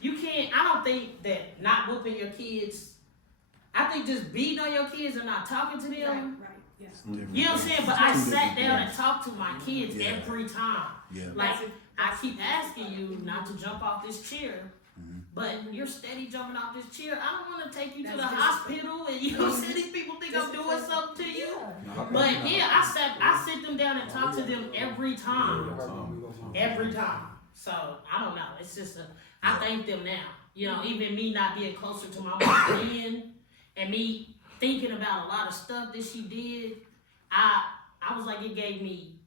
you can't, I don't think that not whooping your kids, I think just beating on your kids and not talking to them. Right, yes. You know what I'm saying? But I sat down and talked to my kids every time. Yeah. Like, I keep asking you not to jump off this chair, but you're steady jumping off this chair. I don't want to take you to the hospital and you know what I'm saying? These people think I'm doing something to you. But yeah, I sit them down and talk to them every time. Every time. So, I don't know. It's just I thank them now. You know, even me not being closer to my mom then, and me thinking about a lot of stuff that she did, I was like, it gave me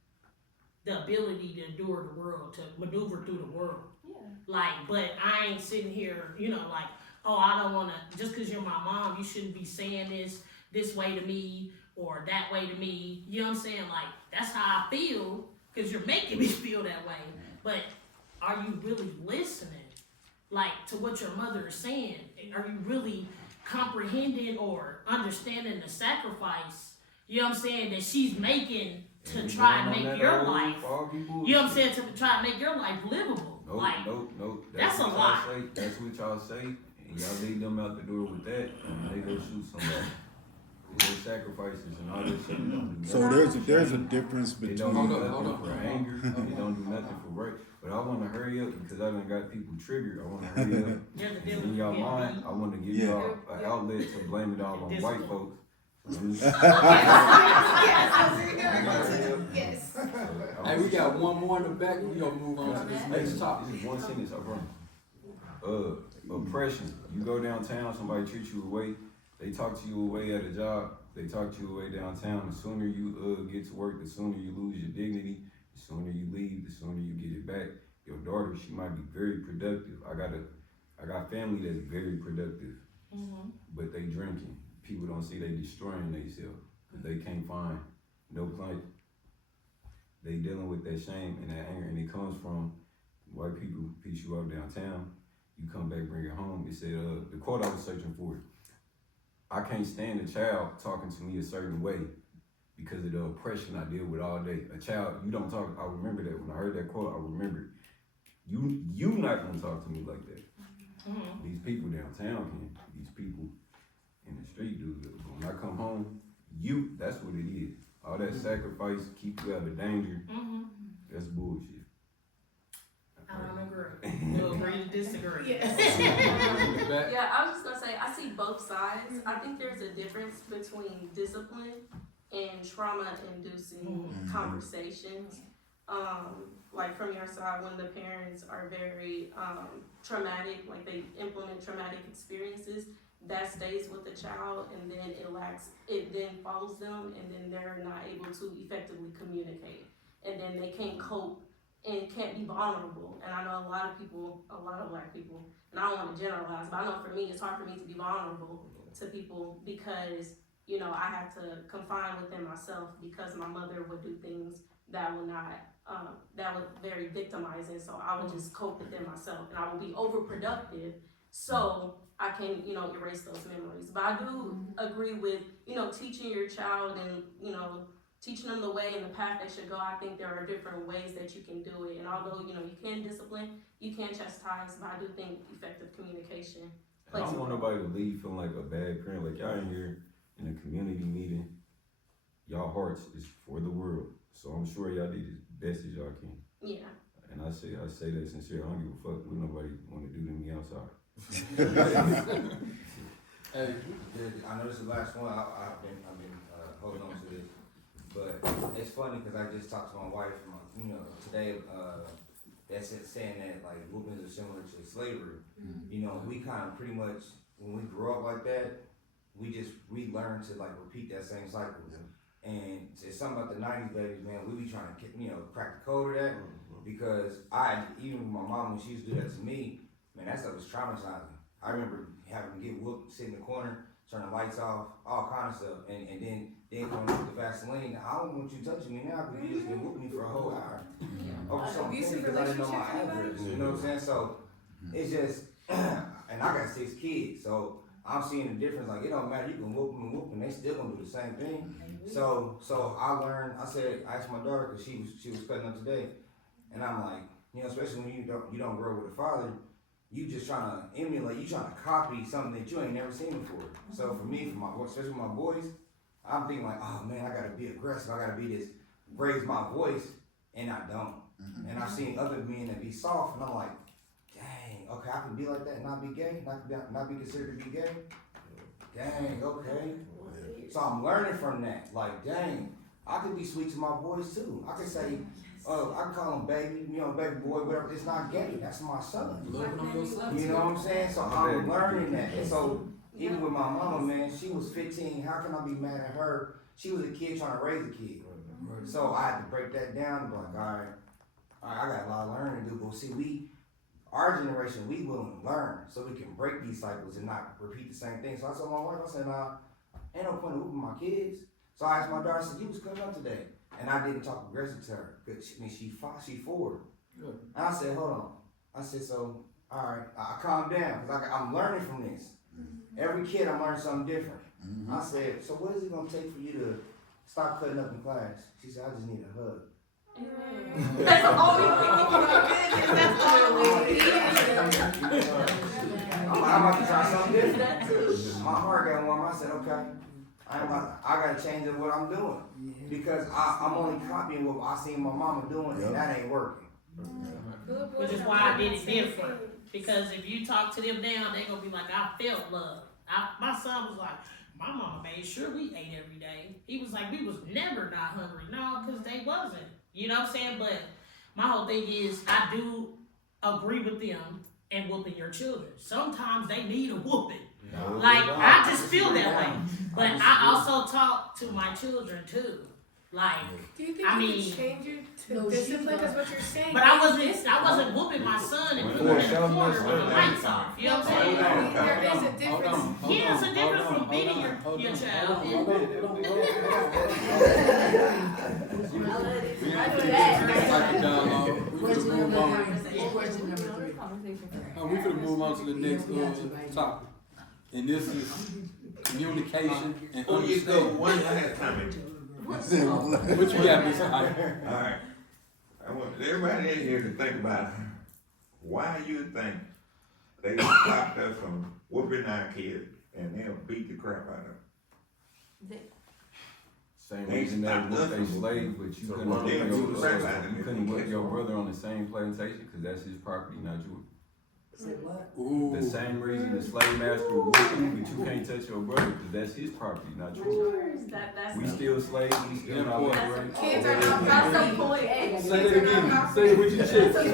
the ability to endure the world, to maneuver through the world. Yeah. Like, but I ain't sitting here, you know, like, oh, I don't want to, just because you're my mom, you shouldn't be saying this way to me or that way to me. You know what I'm saying? Like, that's how I feel because you're making me feel that way. But are you really listening, like, to what your mother is saying? Are you really comprehending or understanding the sacrifice, you know what I'm saying, that she's making to try and make your life, you know what I'm saying, to try and make your life livable? Nope. That's a lot. That's what y'all say, and y'all leave them out the door with that, and they go shoot somebody. There's sacrifices and all this shit. So there's a difference They between. don't do nothing for anger. They don't do nothing for right. But I want to hurry up because I done got people triggered. I want to hurry up. In y'all mind, I want to give y'all an outlet to blame it all on white folks. Yes. Hey, we got one more in the back, and we gonna move on to this next topic. This is one sentence, I promise. Oppression. You go downtown, somebody treats you away. They talk to you away at a job. They talk to you away downtown. The sooner you get to work, the sooner you lose your dignity. The sooner you leave, the sooner you get it back. Your daughter, she might be very productive. I got family that's very productive, but they drinking. People don't see they destroying themselves because they can't find no client. They dealing with that shame and that anger, and it comes from white people piece you up downtown. You come back, bring it home. It said, the quote I was searching for, I can't stand a child talking to me a certain way because of the oppression I deal with all day. A child, you don't talk, I remember that. When I heard that quote, I remembered. You not gonna talk to me like that. These people downtown can. These people in the street do. When I come home, that's what it is. All that sacrifice, keep you out of danger, that's bullshit. I don't agree. You agree to disagree. Yeah, I was just gonna say, I see both sides. I think there's a difference between discipline and trauma-inducing conversations. Like from your side, when the parents are very traumatic, like they implement traumatic experiences, that stays with the child, and then it then follows them, and then they're not able to effectively communicate, and then they can't cope and can't be vulnerable. And I know a lot of black people, and I don't want to generalize, but I know for me, it's hard for me to be vulnerable to people because, you know, I have to confine within myself because my mother would do things that were not, that were very victimizing. So I would just cope within myself, and I would be overproductive. So I can, you know, erase those memories. But I do agree with, you know, teaching your child and, you know, teaching them the way and the path they should go. I think there are different ways that you can do it. And although, you know, you can discipline, you can chastise, but I do think effective communication I don't want nobody to leave feeling like a bad parent. Like y'all in here in a community meeting, y'all hearts is for the world. So I'm sure y'all did as best as y'all can. Yeah. And I say that sincerely. I don't give a fuck what nobody want to do to me outside. Hey, I know this is the last one. I've been holding on to this, but it's funny because I just talked to my wife, today. That's it, saying that like whoopings are similar to slavery. You know, we kind of pretty much when we grew up like that, we learned to like repeat that same cycle. And it's something about the '90s babies, man. We be trying to crack the code of that because even with my mom when she used to do that to me, man, that stuff was traumatizing. I remember having to get whooped, sit in the corner, turn the lights off, all kind of stuff, and then going with the Vaseline. I don't want you touching me now because you just been whooping me for a whole hour. Over something because I didn't know my address. You know what I'm saying? So it's just, and I got 6 kids, so I'm seeing the difference. Like it don't matter, you can whoop them, they still gonna do the same thing. So I learned. I asked my daughter because she was cutting up today, and I'm like, especially when you don't grow with a father. You just trying to emulate, you trying to copy something that you ain't never seen before. So for me, especially my boys, I'm thinking like, oh man, I gotta be aggressive, I gotta be this, raise my voice, and I don't. And I've seen other men that be soft, and I'm like, dang, okay, I can be like that and not be gay, not be considered to be gay. Dang, okay. So I'm learning from that. Like, dang, I could be sweet to my boys too. I could say, I can call him baby, baby boy, whatever. It's not gay. That's my son. love it on yourself. You know what I'm saying? So I'm learning that. And so even with my mama, man, she was 15. How can I be mad at her? She was a kid trying to raise a kid. So I had to break that down and be like, all right, I got a lot of learning to do. But see, our generation, we willing to learn so we can break these cycles and not repeat the same thing. So I told my wife, I said, nah, ain't no point in whooping my kids. So I asked my daughter, I said, you was coming up today. And I didn't talk aggressive to her, because she 4. Good. And I said, hold on. I said, so, all right, I calmed down, because I'm learning from this. Every kid, I'm learning something different. I said, so what is it going to take for you to stop cutting up in class? She said, I just need a hug. That's all we need. That's all we need. I'm about to try something different. My heart got warm. I said, okay. I gotta change up what I'm doing because I'm only copying what I seen my mama doing, and that ain't working. Which is why I did it different. Because if you talk to them now, they gonna be like, I felt love. My son was like, my mama made sure we ate every day. He was like, we was never not hungry. No, because they wasn't. You know what I'm saying? But my whole thing is, I do agree with them and whooping your children. Sometimes they need a whooping. Like, I just feel that way. But I also talk to my children too. Like, do you think you can change it to discipline? Is what you're saying. But I wasn't whooping my son and putting him in the corner with the lights off. You know what I'm saying? There is a difference. There's a difference from beating your child. Question number 3. We finna move on to the next topic. And this is communication and understanding. One last comment. What you got, Mr. Hyde? All right. I want everybody in here to think about why you think they stopped us from whooping our kids and they'll beat the crap out of them. Same reason they whooped they slave, but you couldn't whip your brother on the same plantation because that's his property, not yours. What? The same reason the slave master whooped you, but you can't touch your brother because that's his property, not yours. We still slaves, we still not liberated. Kids are not property. Say it again. Say it with your chest. Say it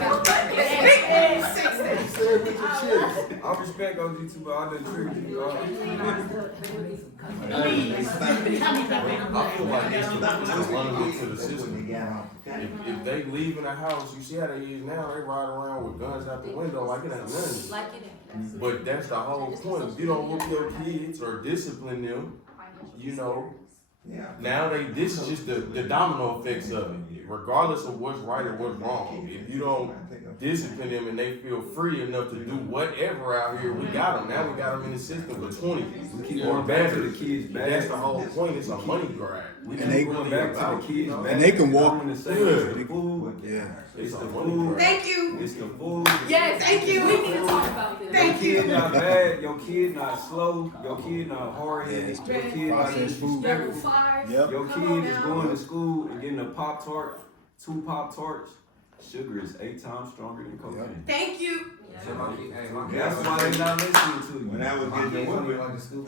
with your chest. I respect OG too, but I done treated you. I feel like it's just running to the system. If they leave in the house, you see how they is now, they ride around with guns out the window like it ain't nothing. Like it ain't. But that's the whole point. If you don't whoop your kids or discipline them, now this is just the domino effects of it. Regardless of what's right or what's wrong. If you don't discipline them and they feel free enough to do whatever out here. We got them. Now we got them in the system with 20. We keep going back to the kids' back. That's the whole point. It's a money grab. We And they- keep going back to the kids' back. And they can walk. I'm gonna say Yeah. it's the food. Yeah. It's the a money food. grab. Thank you. It's the food. Yes, thank you. We need to talk about this. Thank Your you. kid not bad. Your kid not slow. Your kid not hard headed. Yeah. Your kid not Processed food. Level 5. Yep. Your Come on kid is now. going to school and getting a Pop-Tart, 2 Pop-Tarts. Sugar is 8 times stronger than cocaine. Thank you. So my kid, hey, my kid, That's why they not listening to you. When I was my getting kids the don't even women, like the school.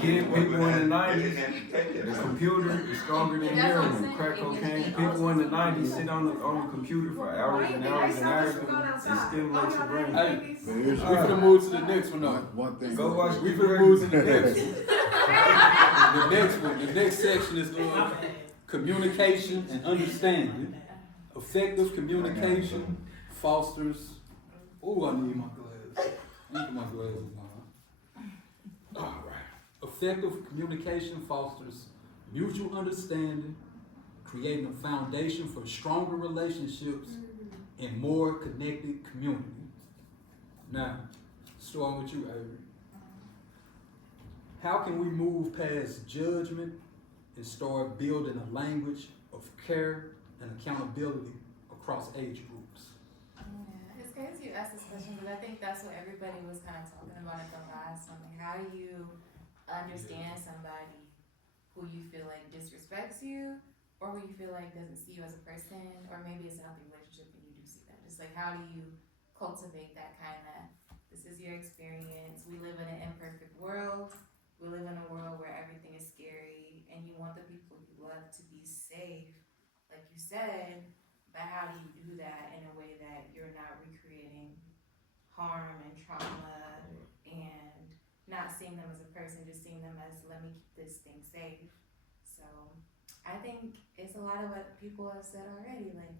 People in the 90s, didn't have to take the that. computer is stronger than That's what I'm heroin, saying. crack It cocaine. can be People in the awesome. 90s sit on the computer for hours and hours and hours and stimulates your brain. Hey, But here's we finna move to the next one though. one thing. Go watch We the finna move to the Drake. next one. The next section is communication and understanding. Effective communication fosters. Oh, I need my glasses. I need my glasses on. All right. Effective communication fosters mutual understanding, creating a foundation for stronger relationships and more connected communities. Now, starting with you, Avery. How can we move past judgment and start building a language of care and accountability across age groups? Yeah, it's crazy you asked this question because I think that's what everybody was kind of talking about at the last one. Like, how do you understand somebody who you feel like disrespects you, or who you feel like doesn't see you as a person, or maybe it's a healthy relationship and you do see that? Just like, how do you cultivate that kind of, this is your experience, we live in an imperfect world, we live in a world where everything is scary, and you want the people you love to be safe, like you said, but how do you do that in a way that you're not recreating harm and trauma and not seeing them as a person, just seeing them as, let me keep this thing safe. So I think it's a lot of what people have said already, like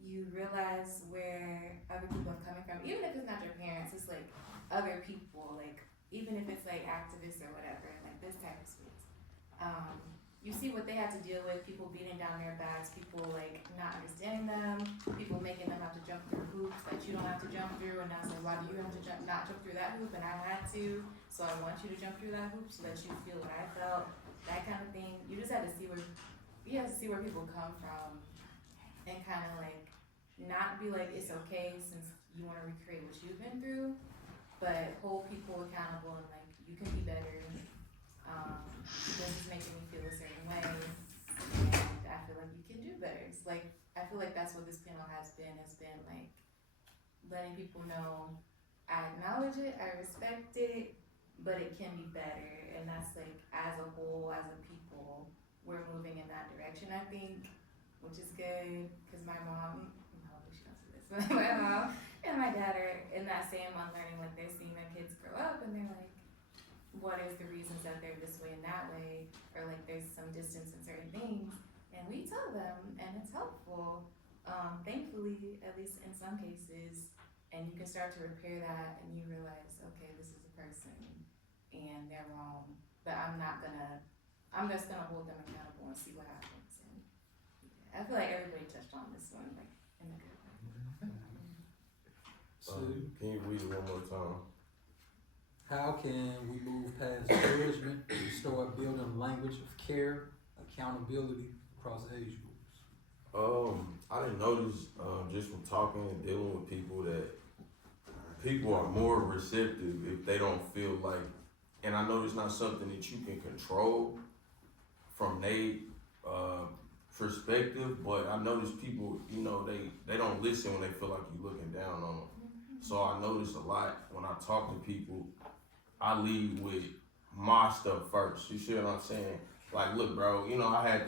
you realize where other people are coming from, even if it's not your parents, it's like other people, like even if it's like activists or whatever, like this type of space. You see what they have to deal with, people beating down their backs, people like not understanding them, people making them have to jump through hoops that you don't have to jump through, and now it's like, why do you have to not jump through that hoop and I had to, so I want you to jump through that hoop so that you feel what I felt, that kind of thing. You just have to see where people come from and kind of like not be like it's okay since you want to recreate what you've been through, but hold people accountable and like you can be better. This is making me feel a certain way, and I feel like you can do better. It's like I feel like that's what this panel has been like letting people know I acknowledge it, I respect it, but it can be better, and that's like as a whole, as a people, we're moving in that direction, I think, which is good because my mom, hopefully she don't see this, but my mom and my dad are in that same unlearning, like they're seeing their kids grow up and they're like, what is the reasons that they're this way and that way, or like there's some distance in certain things, and we tell them, and it's helpful, thankfully, at least in some cases, and you can start to repair that, and you realize, okay, this is a person, and they're wrong, but I'm just gonna hold them accountable and see what happens, and yeah, I feel like everybody touched on this one, like, in a good way. So, Can you read it one more time? how can we move past judgment and start building a language of care, accountability across age groups? I didn't notice, just from talking and dealing with people that people are more receptive if they don't feel like, and I know it's not something that you can control from their perspective, but I notice people, you know, they don't listen when they feel like you're looking down on them. So I notice a lot when I talk to people, I lead with my stuff first. You see what I'm saying? Like, look, bro, you know, I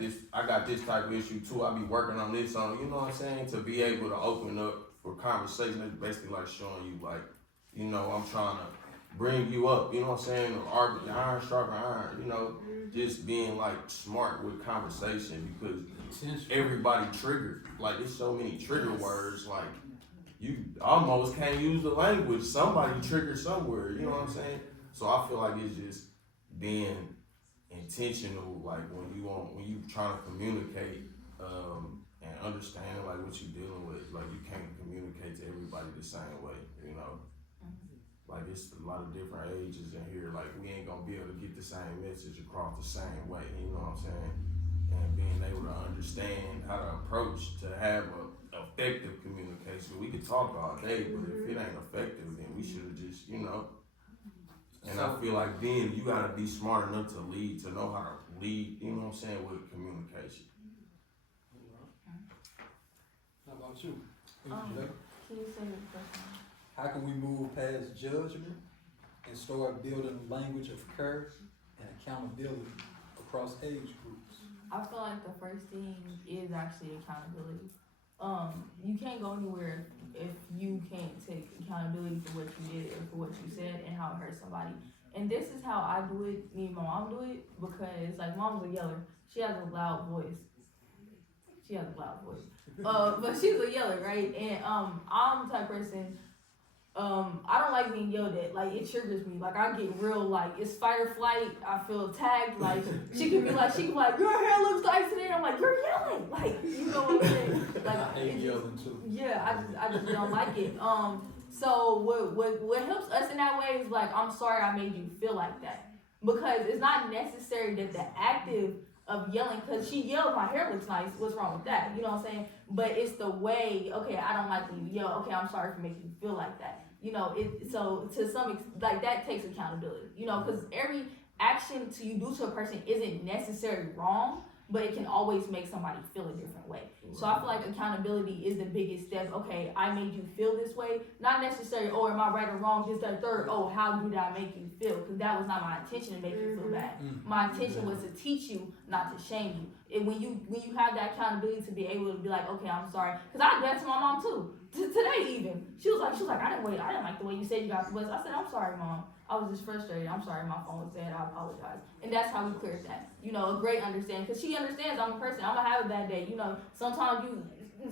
got this type of issue too. I be working on this, you know what I'm saying? To be able to open up for conversation, it's basically like showing you, like, you know, I'm trying to bring you up, you know what I'm saying? Or iron sharpen iron, you know, just being like smart with conversation because everybody triggered. Like, there's so many trigger words, like, you almost can't use the language. Somebody triggered somewhere, you know what I'm saying? So I feel like it's just being intentional, like when you trying to communicate, and understanding like what you're dealing with. Like you can't communicate to everybody the same way, you know. Like it's a lot of different ages in here. Like we ain't gonna be able to get the same message across the same way. You know what I'm saying? And being able to understand how to approach to have a effective communication. We can talk all day, but if it ain't effective, then we should have just, you know. And I feel like then you gotta be smart enough to lead, to know how to lead. You know what I'm saying, with communication. How about you? Can you say the question? How can we move past judgment and start building a language of care and accountability across age groups? I feel like the first thing is actually accountability. You can't go anywhere if you can't take accountability for what you did or for what you said and how it hurt somebody. And this is how I do it, me and my mom do it, because like mom's a yeller. She has a loud voice. But she's a yeller, right? And I'm the type of person, I don't like being yelled at. Like it triggers me. Like I get real like it's fight or flight. I feel attacked. Like she can be like your hair looks nice today. I'm like you're yelling. Like you know what I'm saying? Like I hate yelling too. Yeah, I just don't like it. So what helps us in that way is like I'm sorry I made you feel like that, because it's not necessary that the active of yelling, because she yelled my hair looks nice, what's wrong with that, you know what I'm saying, but it's the way, okay, I don't like when you yell, okay, I'm sorry for making you feel like that, you know, so to some like that takes accountability, you know, because every action you do to a person isn't necessarily wrong, but it can always make somebody feel a different way. So I feel like accountability is the biggest step. Okay, I made you feel this way. Not necessarily, oh, am I right or wrong, this, that, third. Oh, how did I make you feel? Because that was not my intention to make you feel bad. My intention was to teach you, not to shame you. And when you have that accountability to be able to be like, okay, I'm sorry. Because I did that to my mom too. Today even. She was like, I didn't like the way you said you got the bus. I said, I'm sorry, Mom. I was just frustrated. I'm sorry, my phone was dead. I apologize. And that's how we cleared that. You know, a great understanding. Because she understands I'm a person. I'm going to have a bad day. You know, sometimes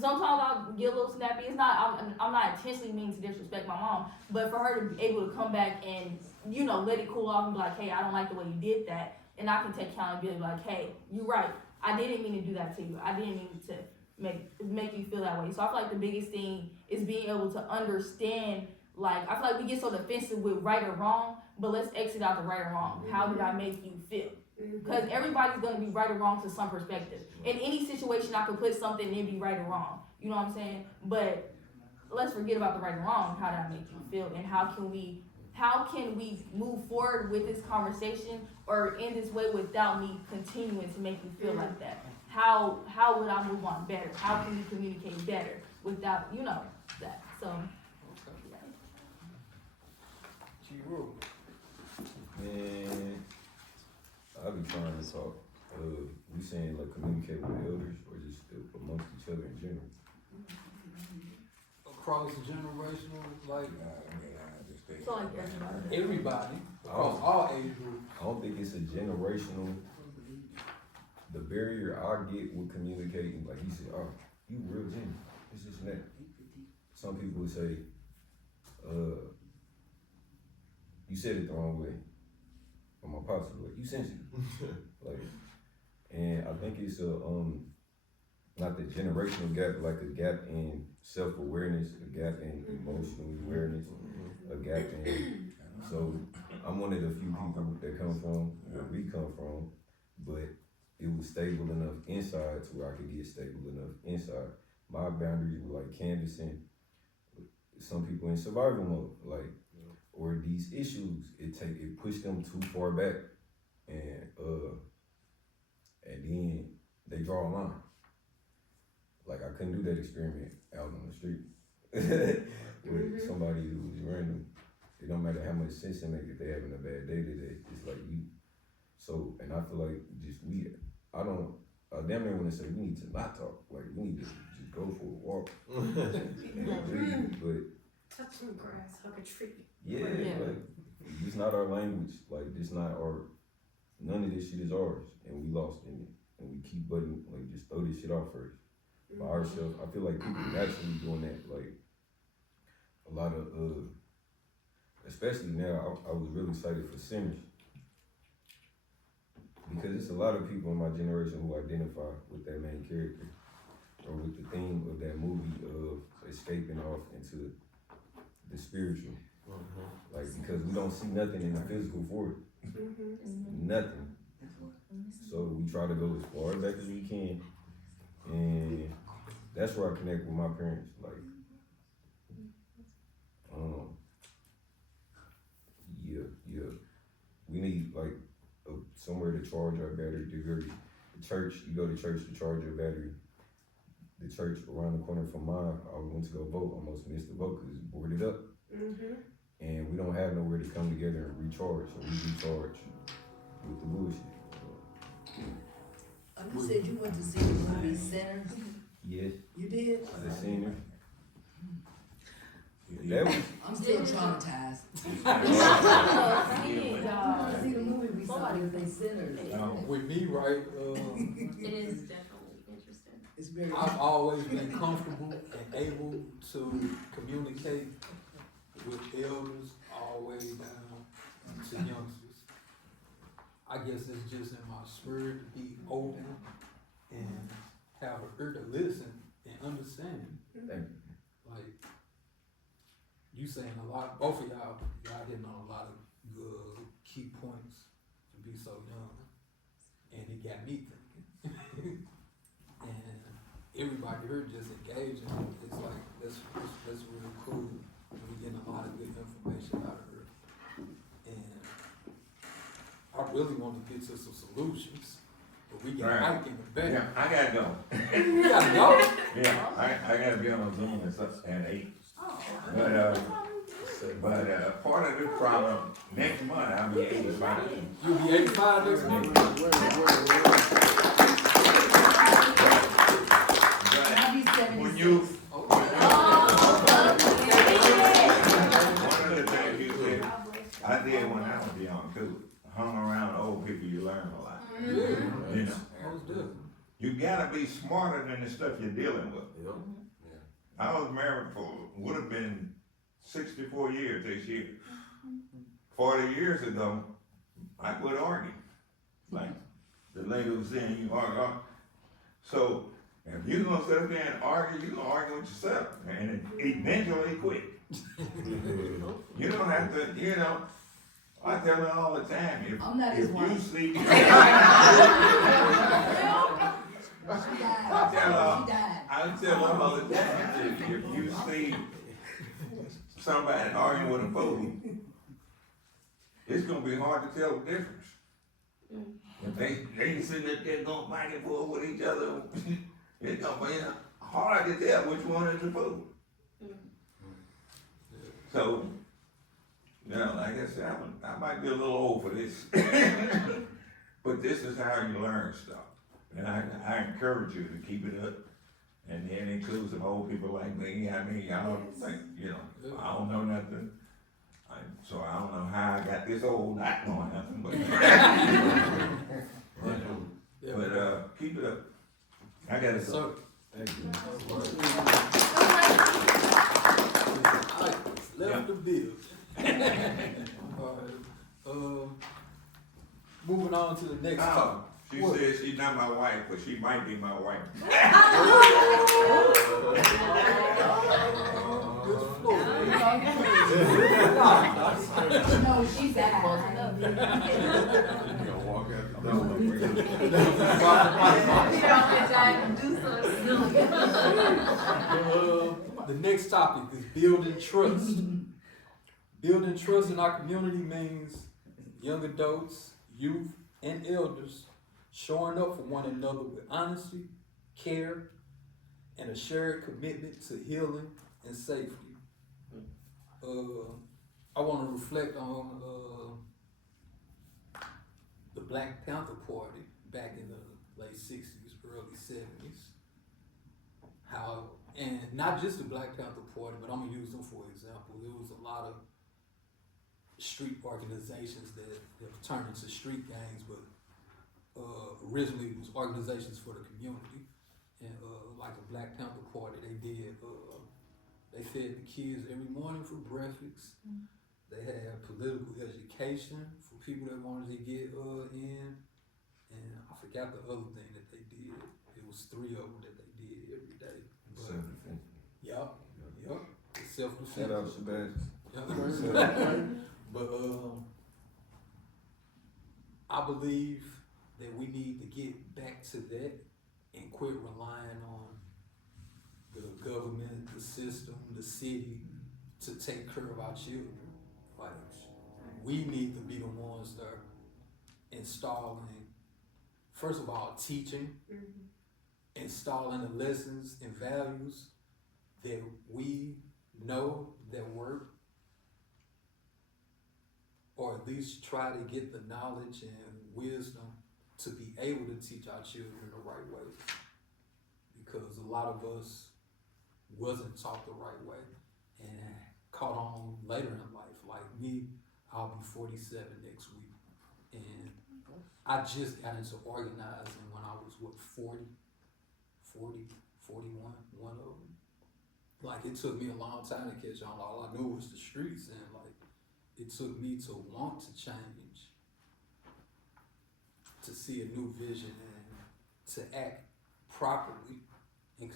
I'll get a little snappy. It's not, I'm not intentionally meaning to disrespect my mom. But for her to be able to come back and, you know, let it cool off and be like, hey, I don't like the way you did that. And I can take accountability like, hey, you're right. I didn't mean to do that to you. I didn't mean to make you feel that way. So I feel like the biggest thing is being able to understand. Like, I feel like we get so defensive with right or wrong, but let's exit out the right or wrong. How did I make you feel? Because everybody's going to be right or wrong to some perspective. In any situation, I could put something and it'd be right or wrong. You know what I'm saying? But let's forget about the right and wrong. How did I make you feel? And how can we move forward with this conversation or in this way without me continuing to make you feel like that? How would I move on better? How can we communicate better without, you know, that? So... Man, I be trying to talk. We saying like communicate with elders or just amongst each other in general. Across generational, like so like everybody across all age groups. I don't think it's a generational. The barrier I get with communicating, like he said, oh, you real genuine. It's just that. Some people would say, you said it the wrong way. Or my pops was like, you sensitive. Like, and I think it's not the generational gap, but like a gap in self-awareness, a gap in emotional awareness, a gap in, so I'm one of the few people that come from where we come from, but it was stable enough inside to where I could get stable enough inside. My boundaries were like canvassing some people in survival mode, like, or these issues, it pushed them too far back, and then they draw a line. Like I couldn't do that experiment out on the street with somebody who's random. It don't matter how much sense they make if they're having a bad day today. It's like you. So, and I feel like I damn near want to say we need to not talk. Like we need to just go for a walk and breathe, but. Touch some grass, hug a tree. Yeah, like it's not our language. Like this not our. None of this shit is ours, and we lost in it, and we keep butting like just throw this shit off first by ourselves. I feel like people naturally doing that. Like a lot of especially now, I was really excited for Sinners because it's a lot of people in my generation who identify with that main character. or with the theme of that movie of escaping off into the spiritual. Like, because we don't see nothing in the physical for it. Nothing. So we try to go as far back as we can. And that's where I connect with my parents. Like, yeah. We need like somewhere to charge our battery. The church, you go to church to charge your battery. The church around the corner from mine, I went to go vote, almost missed the vote because it's boarded up. And we don't have nowhere to come together and recharge, so we recharge with the bullshit. You said you went to see the movie Sinners? Yes, You did? the senior. That was, I'm still traumatized. Yeah. See the movie we saw, they Sinners. With me, right, It is definitely interesting. It's very. I've always been comfortable and able to communicate with elders all the way down to youngsters. I guess it's just in my spirit to be open and have an ear to listen and understand. Like, you saying a lot, both of y'all hitting on a lot of good key points to be so young. And it got me thinking. And everybody here just engaging. It's like, that's really cool. And we getting a lot of good information out of her. And I really want to get to some solutions. But we get Mike in the back. Yeah, I gotta go. You gotta go? Yeah, I gotta be on a Zoom and stuff at 8. But part of the problem, next month I'll be 85. You'll be 85 next month? I'll be 76. When you, one of the things you said, I did when I was young too. Hung around old people, you learn a lot. You know, you gotta be smarter than the stuff you're dealing with. I was married for, would have been 64 years this year. 40 years ago, I quit arguing. Like the lady was saying, you argue. So if you're gonna sit up there and argue, you're gonna argue with yourself and eventually quit. You don't have to, you know, I tell her all the time, if you see, I tell her all the time, if you see somebody arguing with a fool, it's gonna be hard to tell the difference. If they sitting up there going back and forth with each other, it's gonna be hard to tell which one is the fool. So, you know, like I said, I might be a little old for this, but this is how you learn stuff. And I encourage you to keep it up. And then include some old people like me. I mean, y'all think, you know, I don't know nothing. So I don't know how I got this old not knowing nothing, but keep it up. I gotta go. So, thank you. Left the bill. Moving on to the next topic. She says she's not my wife, but she might be my wife. No, she's that one. The next topic is building trust. Building trust in our community means young adults, youth, and elders showing up for one another with honesty, care, and a shared commitment to healing and safety. I want to reflect on the Black Panther Party back in the late 60s, early 70s. How, and not just the Black Panther Party, but I'm gonna use them for example. There was a lot of street organizations that have turned into street gangs, but originally it was organizations for the community. And like the Black Panther Party, they fed the kids every morning for breakfast. They had political education for people that wanted to get in. And I forgot the other thing that they did. it was 3 of them that they did every day. But, Self-defense. yup. It's self-defense. Shout out Sebastian. But I believe that we need to get back to that and quit relying on the government, the system, the city to take care of our children. Like, we need to be the ones that are installing, first of all, teaching, installing the lessons and values that we know that work, or at least try to get the knowledge and wisdom to be able to teach our children the right way. Because a lot of us wasn't taught the right way and caught on later in life. Like me, I'll be 47 next week. And I just got into organizing when I was, 41, one of them. Like, it took me a long time to catch on. All I knew was the streets, and like, it took me to want to change, to see a new vision, and to act properly and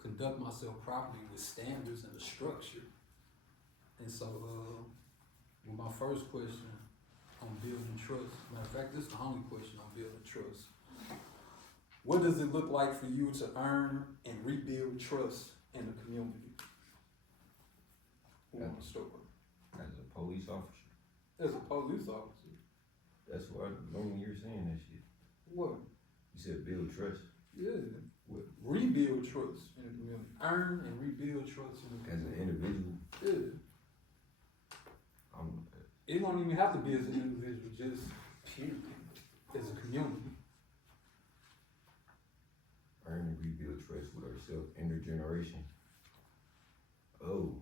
conduct myself properly with standards and a structure. And so, with my first question on building trust, matter of fact, this is the only question on building trust. What does it look like for you to earn and rebuild trust in the community? Who wants to start? As a police officer. As a police officer. That's what I remember when you were saying that shit. What? You said build trust. Yeah. What? Rebuild trust in the community. Earn and rebuild trust in the As community. an individual. Yeah. It don't even have to be as an individual, just period. As a community. Earn and rebuild trust with ourselves, intergeneration. Oh.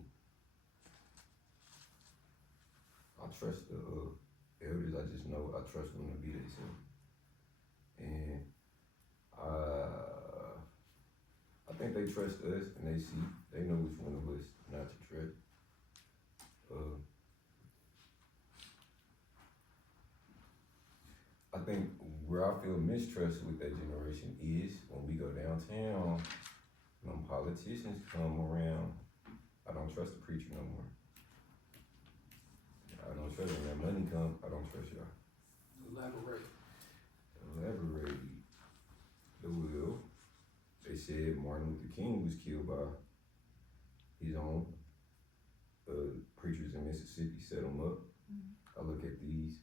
I trust the elders. I just know I trust them to be themselves. And I think they trust us, and they know which one of us not to trust. I think where I feel mistrust with that generation is when we go downtown, when politicians come around, I don't trust the preacher no more. I don't trust when that money come, I don't trust y'all. Elaborate. Well, they said Martin Luther King was killed by his own preachers in Mississippi, set him up. I look at these,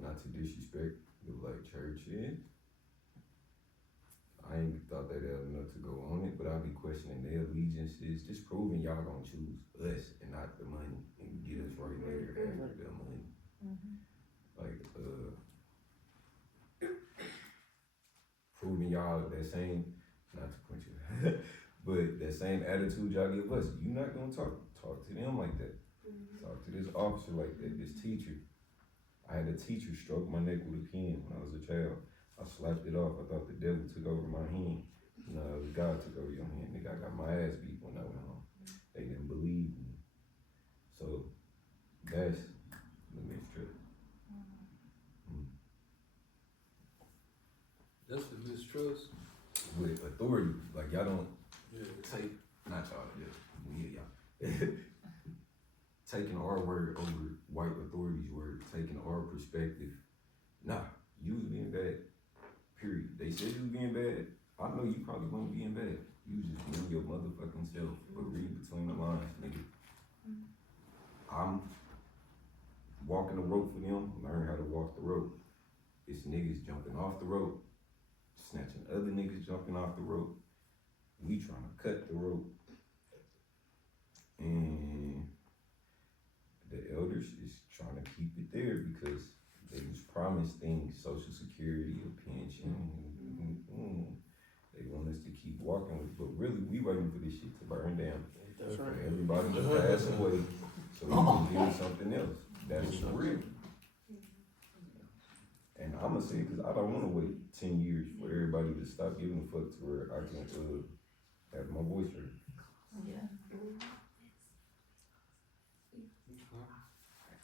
not to disrespect the black church, I ain't thought that had enough to go on it, but I'll be questioning their allegiances, just proving y'all gonna choose us and not the money and get us right later after the money. Like, proving y'all that same, not to point you, but that same attitude y'all give us. You not gonna talk to them like that. Talk to this officer like that, this teacher. I had a teacher stroke my neck with a pen when I was a child. I slapped it off. I thought the devil took over my hand. No, it was God took over your hand. Nigga, I got my ass beat when I went home. They didn't believe me. So, that's the mistrust. That's the mistrust. With authority, like y'all don't Yeah. take, not y'all, y'all. Taking our word over white authorities' word, taking our perspective. Nah, you was being bad. Period. They said you was being bad. I know you probably weren't being bad. You was just being your motherfucking self. But read between the lines, nigga. I'm walking the rope for them, learn how to walk the rope. It's niggas jumping off the rope, snatching other niggas jumping off the rope. We trying to cut the rope. And the elders is trying to keep it there because they was promised things, Social Security, a pension. They want us to keep walking with it, but really we waiting for this shit to burn down. That's For right. everybody to pass away so we can build something else. That's real. And I'ma say it because I don't wanna wait 10 years for everybody to stop giving a fuck to where I can have my voice heard. Yeah.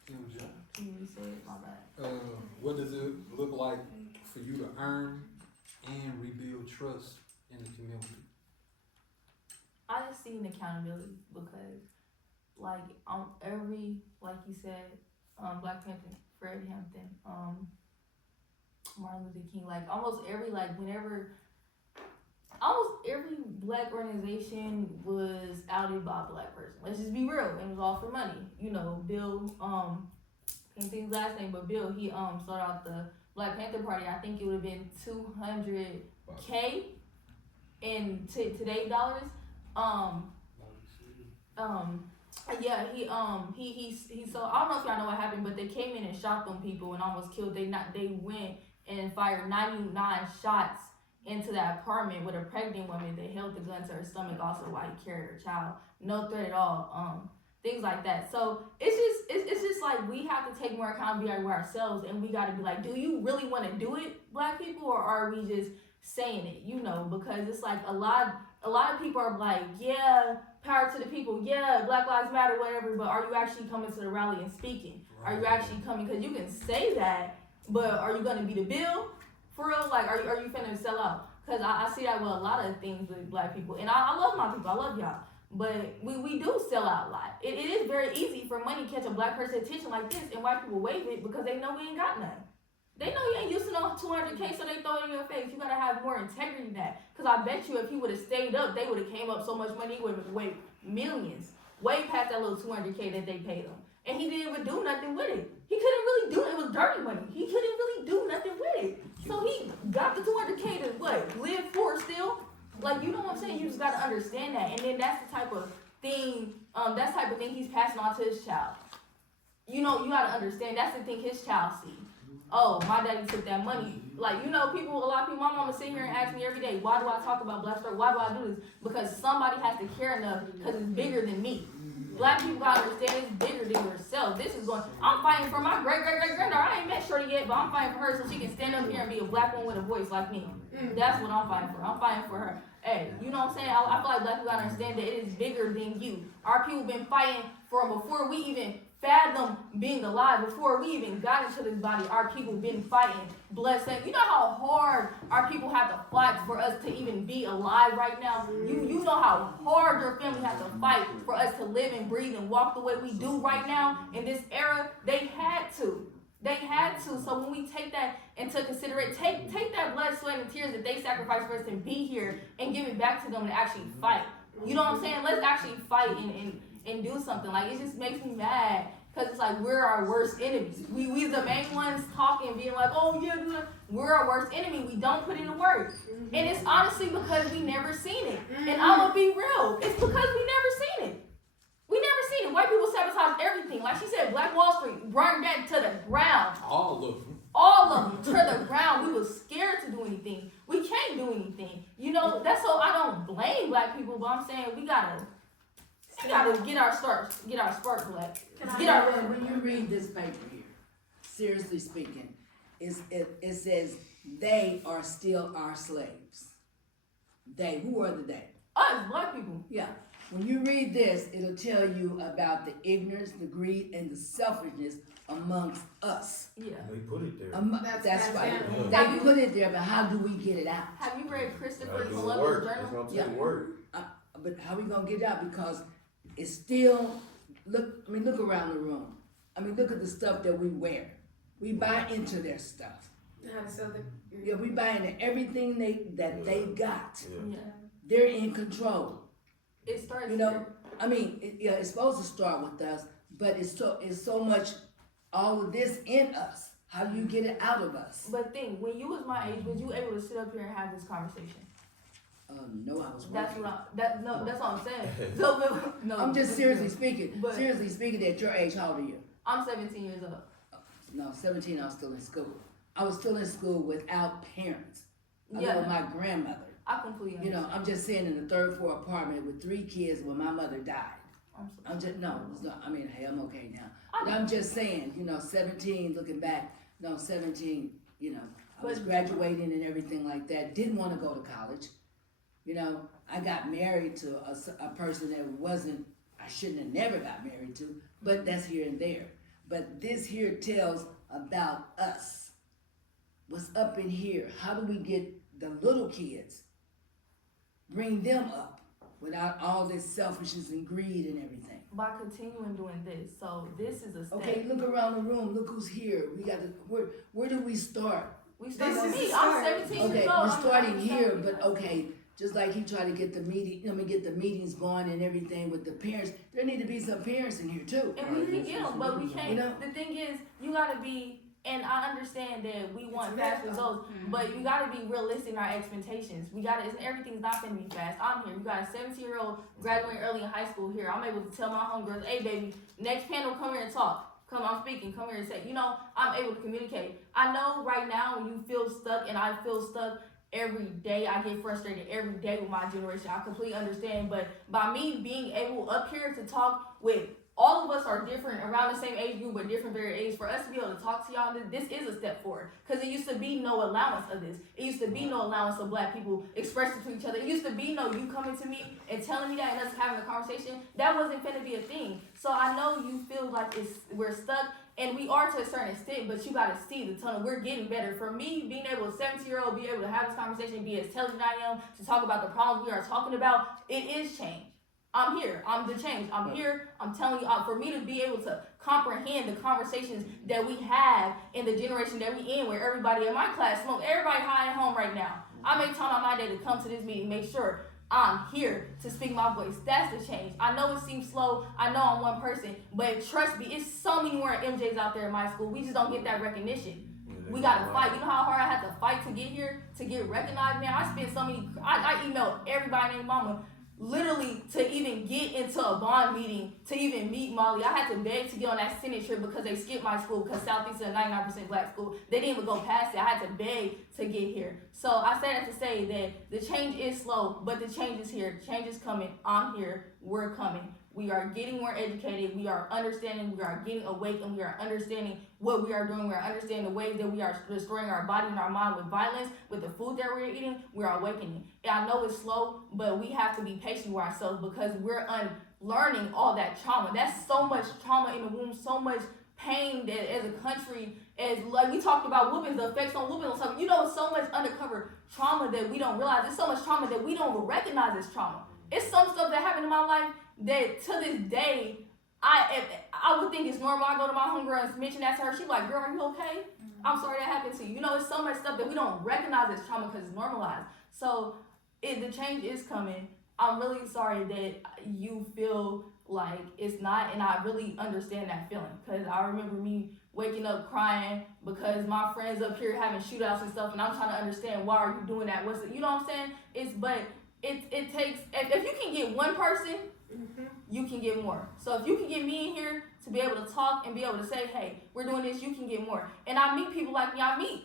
Yeah. You said my bad. What does it look like for you to earn and rebuild trust in the community. I just seen accountability because, like, every, like you said, Black Panther, Fred Hampton, Martin Luther King, like almost every Black organization was outed by a Black person. Let's just be real. It was all for money. You know, Bill, can't think his last name, but Bill, he started out the Black Panther Party. I think it would have been $200K in today's dollars. Yeah, he so I don't know if y'all know what happened, but they came in and shot them people and almost killed. They went and fired 99 shots into that apartment with a pregnant woman. They held the gun to her stomach also while he carried her child. No threat at all. Things like that. So it's just like we have to take more accountability with ourselves, and we got to be like, do you really want to do it, Black people, or are we just saying it? You know, because it's like a lot of people are like, yeah, power to the people, yeah, Black Lives Matter, whatever, but are you actually coming to the rally and speaking? Are you actually coming? Because you can say that, but are you going to be the bill? For real? Like, are you finna sell out? Because I see that with a lot of things with Black people. And I love my people. I love y'all. But we do sell out a lot. It is very easy for money to catch a Black person attention like this, and white people wave it because they know we ain't got nothing. They know you ain't used to no 200K, so they throw it in your face. You gotta have more integrity than that. Because I bet you if he would have stayed up, they would have came up so much money, he would have weighed millions. Way past that little 200K that they paid him. And he didn't even do nothing with it. He couldn't really do it. It was dirty money. He couldn't really do nothing with it. So he got the 200K to what? Live for still? Like, you know what I'm saying? You just gotta understand that. And then that's the type of thing, he's passing on to his child. You know, you gotta understand that's the thing his child sees. Oh, my daddy took that money. Like, you know, a lot of people, my mama sit here and ask me every day, why do I talk about Black Star? Why do I do this? Because somebody has to care enough, because it's bigger than me. Black people gotta understand it's bigger than yourself. I'm fighting for my great-great-great-granddaughter. I ain't met Shorty yet, but I'm fighting for her so she can stand up here and be a Black woman with a voice like me. That's what I'm fighting for. I'm fighting for her. Hey, you know what I'm saying? I feel like Black people gotta understand that it is bigger than you. Our people been fighting for before we even fathom being alive, before we even got into this body. Our people been fighting, blood stain. You know how hard our people have to fight for us to even be alive right now? You know how hard your family has to fight for us to live and breathe and walk the way we do right now in this era? They had to. So when we take that into consideration, take that blood, sweat, and tears that they sacrificed for us to be here and give it back to them to actually fight. You know what I'm saying? Let's actually fight and do something. Like, it just makes me mad because it's like we're our worst enemies. We the main ones talking, being like, oh yeah, we're our worst enemy. We don't put in the work. And it's honestly because we never seen it. And I'm gonna be real. It's because we never seen it. We never seen it. White people sabotage everything. Like she said, Black Wall Street burned that to the ground. All of them. All of them to the ground. We was scared to do anything. We can't do anything. You know, that's so I don't blame Black people, but I'm saying we gotta get our spark, Black. When you read this paper here, seriously speaking, it says they are still our slaves. They, who are the they? Us, Black people. Yeah. When you read this, it'll tell you about the ignorance, the greed, and the selfishness amongst us. Yeah. They put it there. That's right. Yeah. They put it there, but how do we get it out? Have you read Christopher It's Columbus' gonna journal? take work. But how we gonna get it out? Because it's still, look around the room. Look at the stuff that we wear. We buy into their stuff. How to sell the... Yeah, we buy into everything that they got. Yeah. They're in control. It starts. It's supposed to start with us, but it's so much all of this in us. How do you get it out of us? But think, when you was my age, was you able to sit up here and have this conversation? No, I was working. That's what I'm saying. So, no, I'm just seriously speaking. But- Seriously speaking, at your age, how old are you? I'm 17 years old. No, 17, I was still in school. I was still in school without parents. I Yeah. lived with my grandmother. I completely You understand. know, I'm just saying in the third floor apartment with 3 kids when my mother died. I'm just, no, it's not, hey, I'm okay now. But I'm just saying, 17, looking back, 17, I was graduating and everything like that. Didn't want to go to college. I got married to a person that I shouldn't have never got married to, but that's here and there. But this here tells about us. What's up in here? How do we get the little kids, bring them up without all this selfishness and greed and everything. By continuing doing this, so this is a step. Okay, look around the room. Look who's here. We got to. Where do we start? We start This with is me. the I'm start. 17 Okay, years old. we're I'm starting here, starting but okay, just like he tried to get the get the meetings going and everything with the parents, there need to be some parents in here too. And we can get them, but we can't. You know? The thing is, you gotta be. And I understand that we want It's fast real. results, but you gotta be realistic in our expectations. We gotta. Everything's not gonna be fast. I'm here. You got a 17-year-old graduating early in high school here. I'm able to tell my homegirls, "Hey, baby, next panel, come here and talk. Come, I'm speaking. Come here and say." You know, I'm able to communicate. I know right now when you feel stuck, and I feel stuck every day. I get frustrated every day with my generation. I completely understand, but by me being able up here to talk with. All of us are different, around the same age group, but different very age. For us to be able to talk to y'all, this is a step forward. Because it used to be no allowance of this. It used to be no allowance of black people expressing to each other. It used to be no you coming to me and telling me that and us having a conversation. That wasn't going to be a thing. So I know you feel like we're stuck, and we are to a certain extent, but you got to see the tunnel. We're getting better. For me, being able, a 17-year-old, be able to have this conversation, be as intelligent I am, to talk about the problems we are talking about, it is change. I'm here. I'm the change. I'm here. I'm telling you, for me to be able to comprehend the conversations that we have in the generation that we in, where everybody in my class smoke, everybody high at home right now. I make time on my day to come to this meeting, make sure I'm here to speak my voice. That's the change. I know it seems slow. I know I'm one person, but trust me, it's so many more MJs out there in my school. We just don't get that recognition. We gotta fight. You know how hard I had to fight to get here, to get recognized, man? I spent so many, I emailed everybody named Mama, literally to even get into a bond meeting, to even meet Molly. I had to beg to get on that Senate trip because they skipped my school because Southeast is a 99% black school. They didn't even go past it. I had to beg to get here. So I say that to say that the change is slow, but the change is here. Change is coming. I'm here. We're coming. We are getting more educated. We are understanding. We are getting awake, and we are understanding what we are doing. We are understanding the ways that we are destroying our body and our mind with violence, with the food that we're eating. We are awakening. And I know it's slow, but we have to be patient with ourselves because we're unlearning all that trauma. That's so much trauma in the womb, so much pain that as a country, as like we talked about whoopings, the effects on whoopings and stuff. You know, so much undercover trauma that we don't realize. There's so much trauma that we don't recognize as trauma. It's some stuff that happened in my life that to this day, I would think it's normal. I go to my homegirl and mention that to her. She's like, "Girl, are you okay? I'm sorry that happened to you." You know, it's so much stuff that we don't recognize as trauma because it's normalized. So the change is coming. I'm really sorry that you feel like it's not, and I really understand that feeling because I remember me waking up crying because my friends up here having shootouts and stuff, and I'm trying to understand why are you doing that? What's it? You know what I'm saying? It takes, if you can get one person, you can get more. So if you can get me in here to be able to talk and be able to say, "Hey, we're doing this," you can get more. And I meet people like me. I meet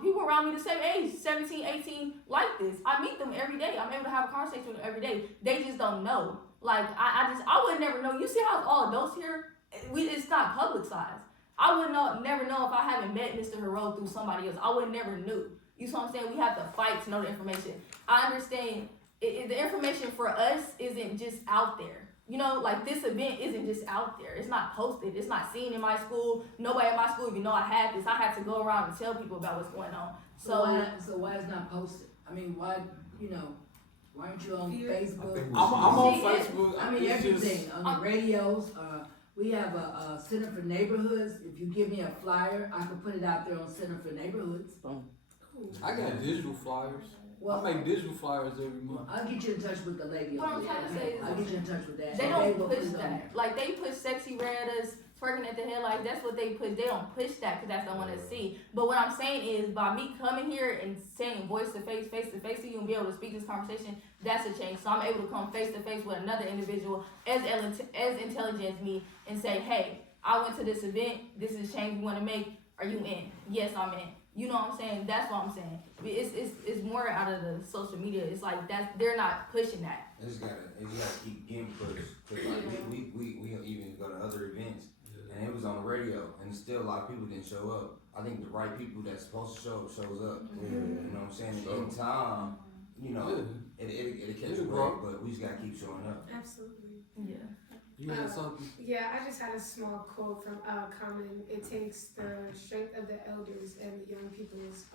people around me the same age, 17, 18, like this. I meet them every day. I'm able to have a conversation with them every day. They just don't know. Like, I would never know. You see how it's all adults here? It's not publicized. I would never know if I haven't met Mr. Hero through somebody else. I would never knew. You see what I'm saying? We have to fight to know the information. I understand the information for us isn't just out there. You know, like this event isn't just out there. It's not posted. It's not seen in my school. Nobody at my school even know I had this. I had to go around and tell people about what's going on. So why it's not posted? I mean, why aren't you on Facebook? I'm on Facebook. I mean, It's everything just- on the radios. We have a Center for Neighborhoods. If you give me a flyer, I can put it out there on Center for Neighborhoods. I got digital flyers. Well, I make digital flyers every month. I'll get you in touch with the lady. What over I'm there. trying to say is I'll get you in touch with that. they will don't put push it on that. there. Like they push sexy Redditors, twerking at the headlights. That's what they push. They don't push that because that's the one to see. But what I'm saying is, by me coming here and saying voice to face to you, and be able to speak this conversation, that's a change. So I'm able to come face to face with another individual as intelligent as me and say, "Hey, I went to this event. This is change we want to make. Are you in?" "Yes, I'm in." You know what I'm saying? That's what I'm saying. It's more out of the social media. It's like they're not pushing that. It just gotta keep getting pushed. Cause like we even go to other events, and it was on the radio, and still a lot of people didn't show up. I think the right people that's supposed to show up shows up. You know what I'm saying? In time, it'll catch a break, but we just gotta keep showing up. Absolutely. Yeah. You had something? Yeah, I just had a small quote from Common. It takes the strength of the elders and the young people's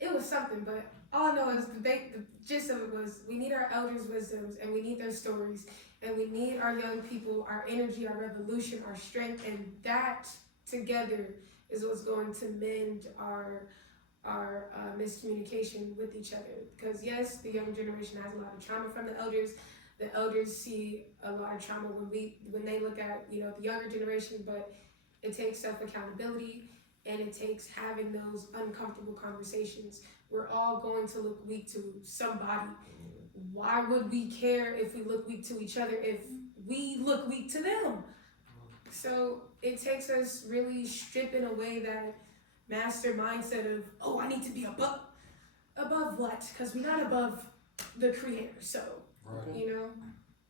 it was something, but all I know is the gist of it was we need our elders' wisdoms and we need their stories and we need our young people, our energy, our revolution, our strength, and that together is what's going to mend our miscommunication with each other. Because yes, the young generation has a lot of trauma from the elders. The elders see a lot of trauma when they look at, you know, the younger generation, but it takes self-accountability and it takes having those uncomfortable conversations. We're all going to look weak to somebody. Why would we care if we look weak to each other if we look weak to them? So it takes us really stripping away that master mindset of, oh, I need to be above what? Because we're not above the creator. So, you know,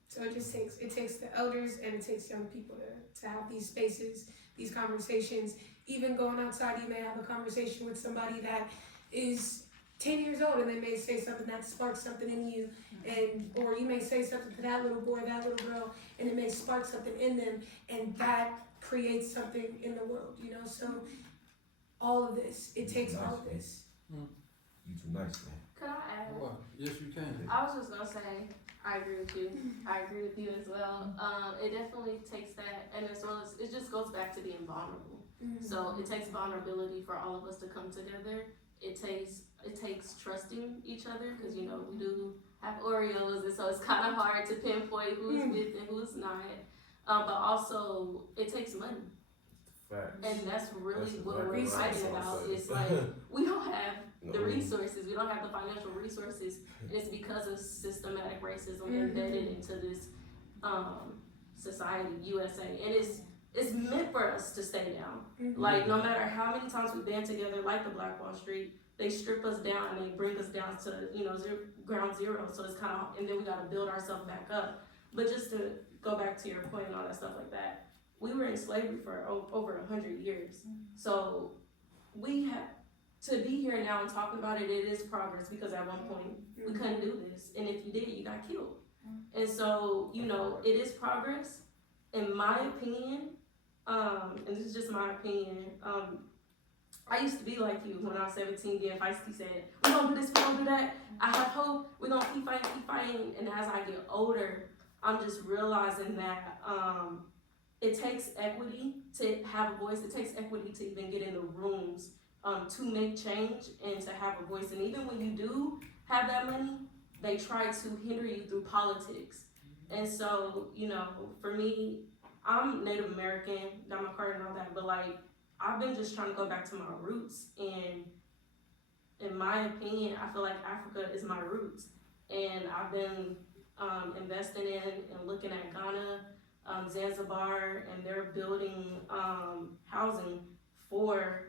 so it takes the elders and it takes young people to have these spaces, these conversations. Even going outside, you may have a conversation with somebody that is 10 years old and they may say something that sparks something in you, and or you may say something to that little boy, that little girl, and it may spark something in them, and that creates something in the world, you know. So all of this, it takes all of this. You too nice, man. Could I add? Well, yes, you can. I was just gonna say, I agree with you. I agree with you as well. It definitely takes that, and as well as it just goes back to being vulnerable. So it takes vulnerability for all of us to come together. It takes trusting each other, because you know we do have Oreos, and so it's kind of hard to pinpoint who's with and who's not. But also it takes money. Facts. And that's really That's what exactly we're what I was fighting gonna about. say. It's like we don't have the No. resources, we don't have the financial resources, and it's because of systematic racism embedded into this society, USA, and it's meant for us to stay down. Like no matter how many times we band together, like the Black Wall Street, they strip us down and they bring us down to, you know, ground zero. So it's kind of, and then we got to build ourselves back up. But just to go back to your point and all that stuff like that, we were in slavery for over 100 years. So we have to be here now and talking about it. It is progress, because at one point we couldn't do this, and if you did, you got killed. And so, you know, it is progress. In my opinion, and this is just my opinion, I used to be like you when I was 17, being feisty, said, we're gonna do this, we're gonna do that. I have hope, we're gonna keep fighting. And as I get older, I'm just realizing that it takes equity to have a voice. It takes equity to even get in the rooms to make change and to have a voice. And even when you do have that money, they try to hinder you through politics. And so, you know, for me, I'm Native American, got my card and all that, but like, I've been just trying to go back to my roots. And in my opinion, I feel like Africa is my roots. And I've been investing in and looking at Ghana, Zanzibar, and they're building housing for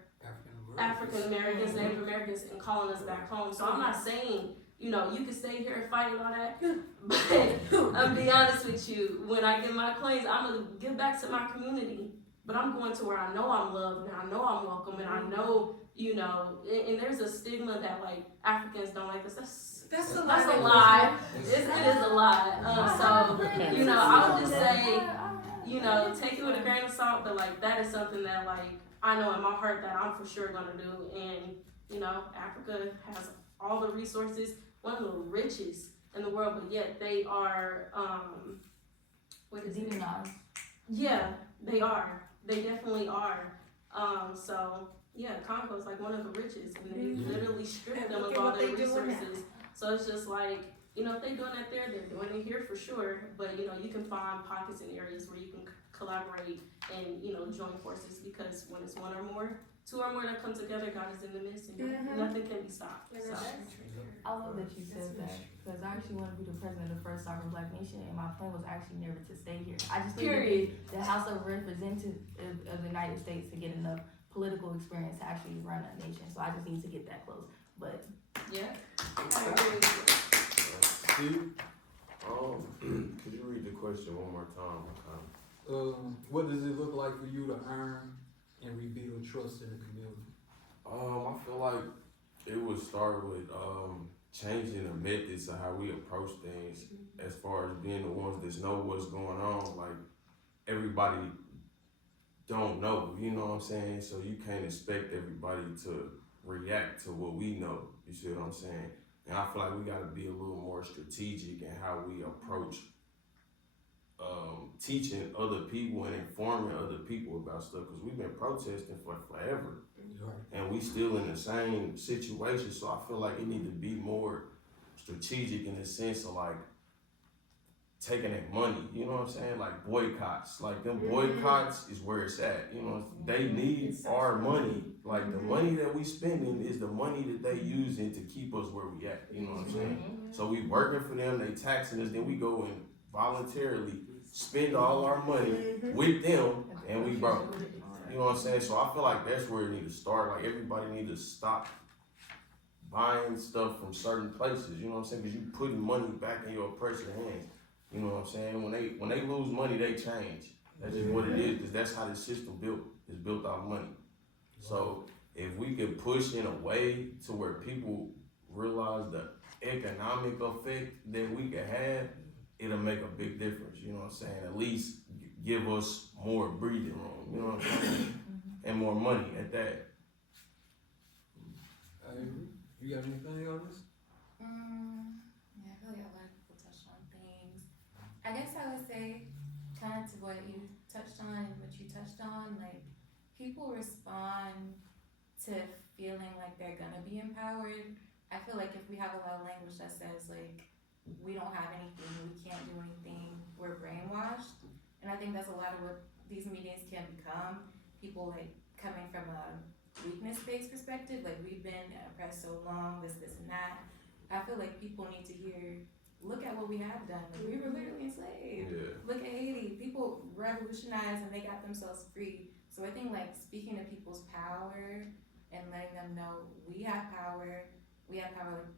African Americans, Native Americans, and calling us back home. So I'm not saying, you know, you can stay here and fight and all that, but I'm be honest with you, when I get my claims, I'm gonna give back to my community. But I'm going to where I know I'm loved and I know I'm welcome and I know, you know, and there's a stigma that like Africans don't like us. That's a lie. It is a lie. So, you know, I would just say, you know, take it with a grain of salt, but like that is something that like I know in my heart that I'm for sure gonna do. And, you know, Africa has all the resources, one of the richest in the world, but yet they are, what is it? Yeah, they are. They definitely are. So yeah, Congo is like one of the richest, and they literally stripped them of all their resources. So it's just like, you know, if they're doing that there, they're doing it here for sure. But you know, you can find pockets and areas where you can collaborate and, you know, join forces, because when it's one or more, two or more that come together, God is in the midst, and nothing can be stopped. So. I love that you said that, because I actually want to be the president of the first sovereign Black nation, and my plan was actually never to stay here. I just need to be the House of Representatives of the United States to get enough political experience to actually run a nation. So I just need to get that close. But yeah, Steve? Could you read the question one more time? What does it look like for you to earn and rebuild trust in the community? I feel like it would start with changing the methods of how we approach things, as far as being the ones that know what's going on. Like, everybody don't know, you know what I'm saying? So you can't expect everybody to react to what we know. You see what I'm saying? And I feel like we gotta be a little more strategic in how we approach teaching other people and informing other people about stuff, because we've been protesting for forever. And we still in the same situation, so I feel like it need to be more strategic in the sense of like taking that money, you know what I'm saying? Like boycotts, like them boycotts is where it's at, you know, they need our money. Like the money that we spending is the money that they using to keep us where we at, you know what I'm saying? So we working for them, they taxing us, then we go and voluntarily spend all our money with them and we broke. You know what I'm saying? So I feel like that's where it need to start. Like everybody need to stop buying stuff from certain places. You know what I'm saying? Because you putting money back in your oppressor's hands. You know what I'm saying? When they lose money, they change. That's just what it is. Because that's how the system built. It's built off money. So if we can push in a way to where people realize the economic effect that we can have, it'll make a big difference. You know what I'm saying? At least give us more breathing room. You know what I'm saying? And more money at that. You got anything on this? Yeah, I feel like a lot of people touched on things. I guess I would say, kind of to what you touched on and what you touched on, like, people respond to feeling like they're gonna be empowered. I feel like if we have a lot of language that says, like, we don't have anything, we can't do anything, we're brainwashed. And I think that's a lot of what these meetings can become. People, like, coming from a weakness-based perspective, like, we've been oppressed so long, this and that. I feel like people need to hear, look at what we have done. Like, we were literally enslaved. Yeah. Look at Haiti. People revolutionized and they got themselves free. So I think, like, speaking to people's power and letting them know we have power, like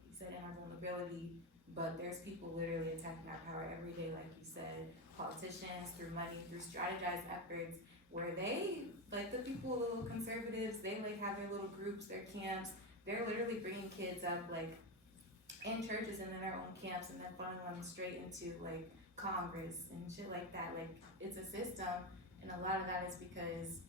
you said, in our vulnerability, but there's people literally attacking our power every day, like you said, politicians, through money, through strategized efforts, where they, like the people, the little conservatives, they like have their little groups, their camps, they're literally bringing kids up like in churches and in their own camps and then funneling them straight into like Congress and shit like that. Like, it's a system, and a lot of that is because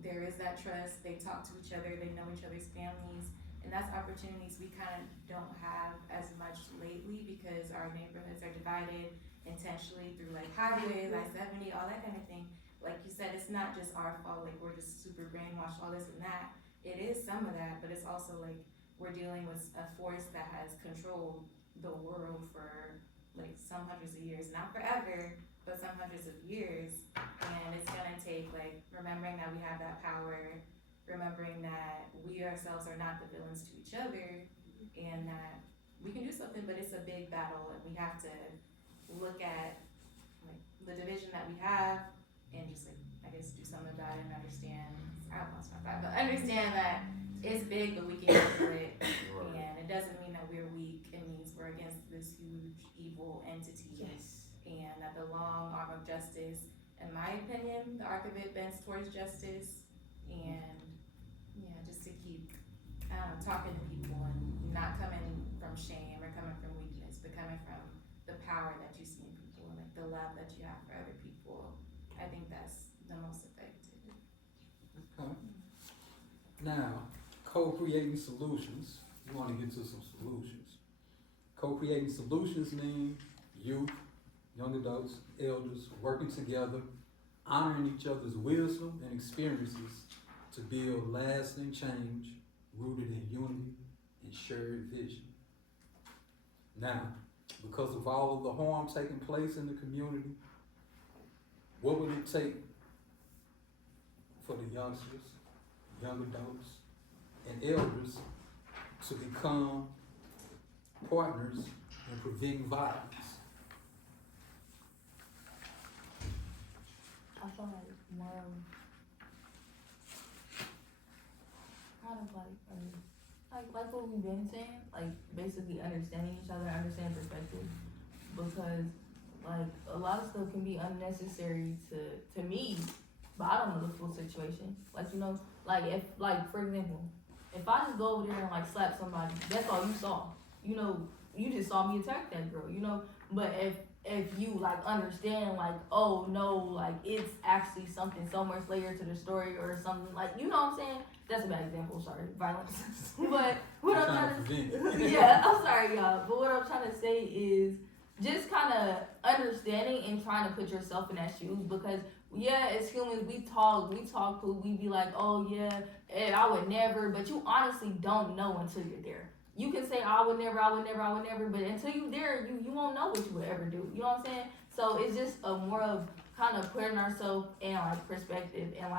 there is that trust, they talk to each other, they know each other's families, and that's opportunities we kind of don't have as much lately because our neighborhoods are divided intentionally through like highways, I-70, all that kind of thing. Like you said, it's not just our fault, like we're just super brainwashed, all this and that. It is some of that, but it's also like we're dealing with a force that has controlled the world for like some hundreds of years, not forever, but some hundreds of years. And it's gonna take like remembering that we have that power, remembering that we ourselves are not the villains to each other, and that we can do something, but it's a big battle, and we have to look at like the division that we have and just like, I guess, do something about it and understand, I lost my thought, but understand that it's big, but we can handle it, and it doesn't mean that we're weak. It means we're against this huge evil entity. Yes. And that the long arm of justice, in my opinion, the arc of it bends towards justice, and yeah, just to keep talking to people and not coming from shame or coming from weakness, but coming from the power that you see in people and like the love that you have for other people. I think that's the most effective. Okay. Now, co-creating solutions. We want to get to some solutions. Co-creating solutions mean youth, young adults, elders working together, honoring each other's wisdom and experiences to build lasting change rooted in unity and shared vision. Now, because of all of the harm taking place in the community, what would it take for the youngsters, young adults, and elders to become partners in preventing violence? I feel like more kind of like what we've been saying, like basically understanding each other, understanding perspective, because like a lot of stuff can be unnecessary to me, but I don't know the full situation. Like, you know, like if, like for example, if I just go over there and like slap somebody, that's all you saw. You know, you just saw me attack that girl, you know. But if you like understand like, oh no, like it's actually something so much later to the story or something like, you know what I'm saying? That's a bad example, sorry, violence. But what I'm trying to yeah, I'm sorry y'all, but what I'm trying to say is just kind of understanding and trying to put yourself in that shoes, because yeah, as humans we talk cool, we be like, oh yeah, and I would never, but you honestly don't know until you're there. You can say I would never, but until you there, you won't know what you would ever do. You know what I'm saying? So it's just a more of kind of putting ourselves in like perspective, and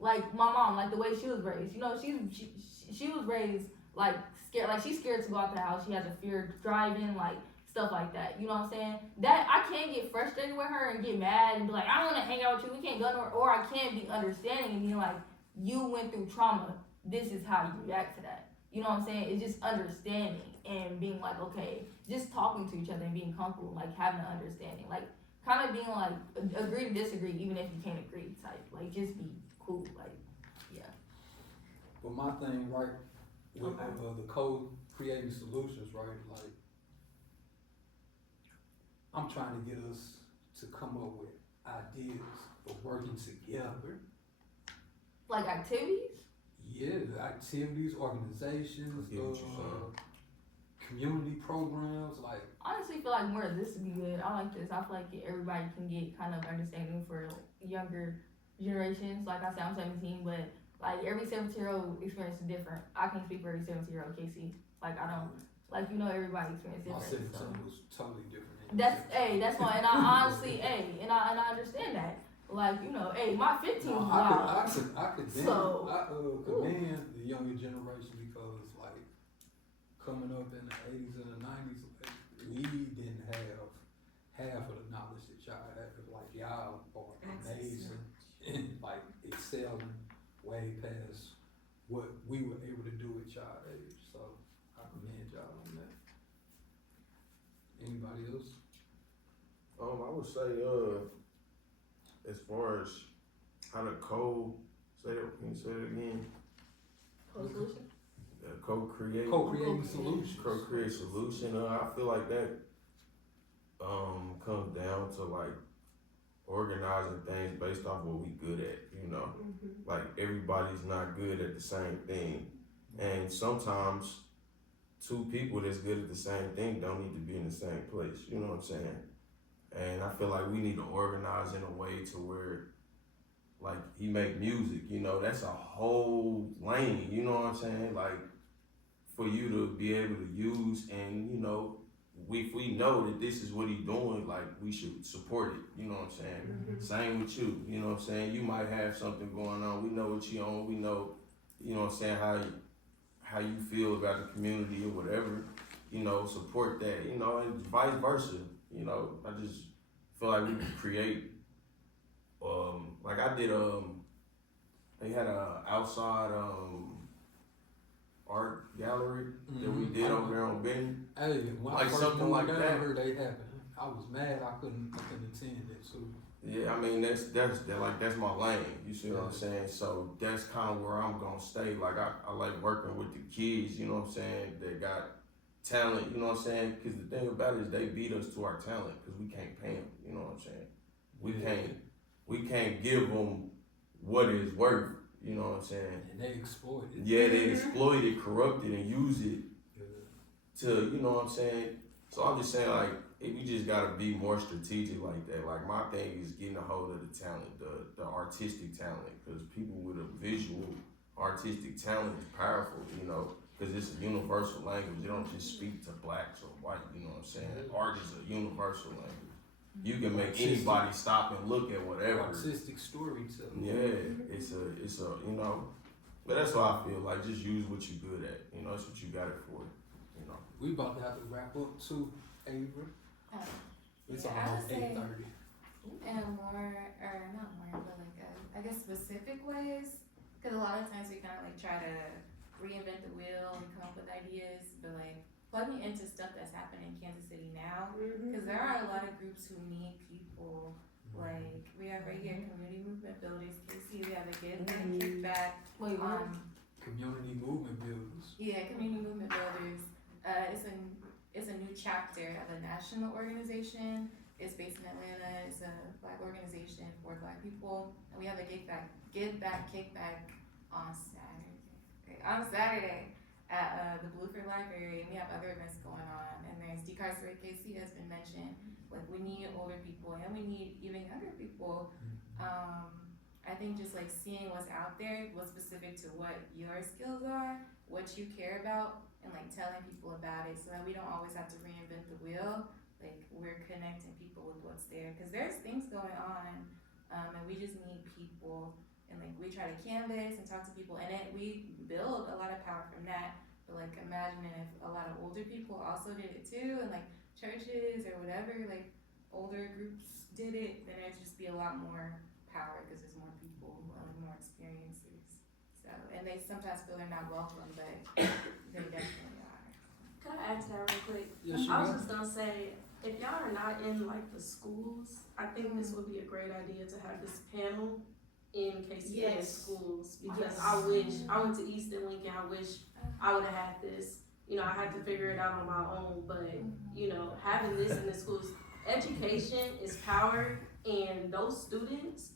like my mom, like the way she was raised. You know, she was raised like scared, like she's scared to go out the house. She has a fear of driving, like stuff like that. You know what I'm saying? That I can't get frustrated with her and get mad and be like, I don't want to hang out with you. We can't go nowhere. Or I can't be understanding and being like, you went through trauma. This is how you react to that. You know what I'm saying? It's just understanding and being like, okay, just talking to each other and being comfortable, like having an understanding, like kind of being like agree to disagree, even if you can't agree type. Like just be cool, like yeah. But my thing, right, with the code creating solutions, right, like I'm trying to get us to come up with ideas for working together. Like activities? Yeah, activities, organizations, Get what you're saying. community programs, like Honestly, feel like more of this would be good. I like this. I feel like everybody can get kind of understanding for younger generations. Like I said, I'm 17, but like every 17-year-old experience is different. I can't speak for every 17-year-old Casey. Like I don't, like you know, everybody's experience my different. 17 was totally different. That's why, and I honestly, and I understand that. Like, you know, my 15 was wild. I could So, commend the younger generation, because like coming up in the 80s and the 90s, like, we didn't have half of the knowledge that y'all have. Like y'all are amazing and like excelling way past what we were able to do at y'all age. So I commend y'all on that. Anybody else? I would say, as far as how the code, can you say it again? Co-solution? Co-creating solutions. Co-create solution. I feel like that comes down to like organizing things based off what we good at, you know. Like everybody's not good at the same thing. And sometimes two people that's good at the same thing don't need to be in the same place, you know what I'm saying? And I feel like we need to organize in a way to where, like, he make music, you know, that's a whole lane, you know what I'm saying? Like, for you to be able to use, and, you know, if we know that this is what he's doing, like, we should support it, you know what I'm saying? Same with you, you know what I'm saying? You might have something going on, we know what you own, we know, you know what I'm saying, how you feel about the community or whatever, you know, support that, you know, and vice versa. You know, I just feel like we could create, like I did, they had a outside, art gallery that we did over there on Benny. Hey, when Like I first something moved like down that. here, they happened. I was mad I couldn't attend it too. Yeah, I mean, that's my lane, you see what I'm saying? So that's kind of where I'm gonna stay. Like I like working with the kids, you know what I'm saying, that got talent, you know what I'm saying? Because the thing about it is they beat us to our talent because we can't pay them, you know what I'm saying? We can't give them what it's worth, you know what I'm saying? And they exploit it. Yeah, they exploit it, corrupt it, and use it to, you know what I'm saying? So I'm just saying, like, we just gotta be more strategic like that. Like, my thing is getting a hold of the talent, the artistic talent, because people with a visual artistic talent is powerful, you know, because it's a universal language. It don't just speak to blacks or white, you know what I'm saying? Art is a universal language. You can make anybody stop and look at whatever. Artistic storytelling. Yeah, it's a, you know, but that's what I feel like. Just use what you're good at. You know, that's what you got it for, you know. We about to have to wrap up too, Avery. It's I almost would say 8:30. in a more, or not more, but like I guess specific ways, because a lot of times we kind of like try to reinvent the wheel and come up with ideas, but like plug me into stuff that's happening in Kansas City now, because there are a lot of groups who need people. Like we have right here community movement builders, KC. We have a Give Back, Kick Back. Wait, what? Community movement builders. Yeah, community movement builders. It's a new chapter of a national organization It's based in Atlanta. It's a Black organization for Black people, and we have a give back kickback on Saturday at the Blueford Library, and we have other events going on. And there's Decarcerate KC has been mentioned. Like, we need older people, and we need even younger people. I think just like seeing what's out there, what's specific to what your skills are, what you care about, and like telling people about it, so that we don't always have to reinvent the wheel. Like, we're connecting people with what's there, because there's things going on, and we just need people. And like, we try to canvas and talk to people, and we build a lot of power from that. But like, imagine if a lot of older people also did it too, and like churches or whatever, like older groups did it, then there'd just be a lot more power, because there's more people and more experiences. So, and they sometimes feel they're not welcome, but they definitely are. Can I add to that real quick? Yes, I was just gonna say, if y'all are not in like the schools, I think this would be a great idea to have this panel in KCPS schools, because I went to Easton Lincoln, I wish I would have had this. You know, I had to figure it out on my own, but you know, having this in the schools, education is power, and those students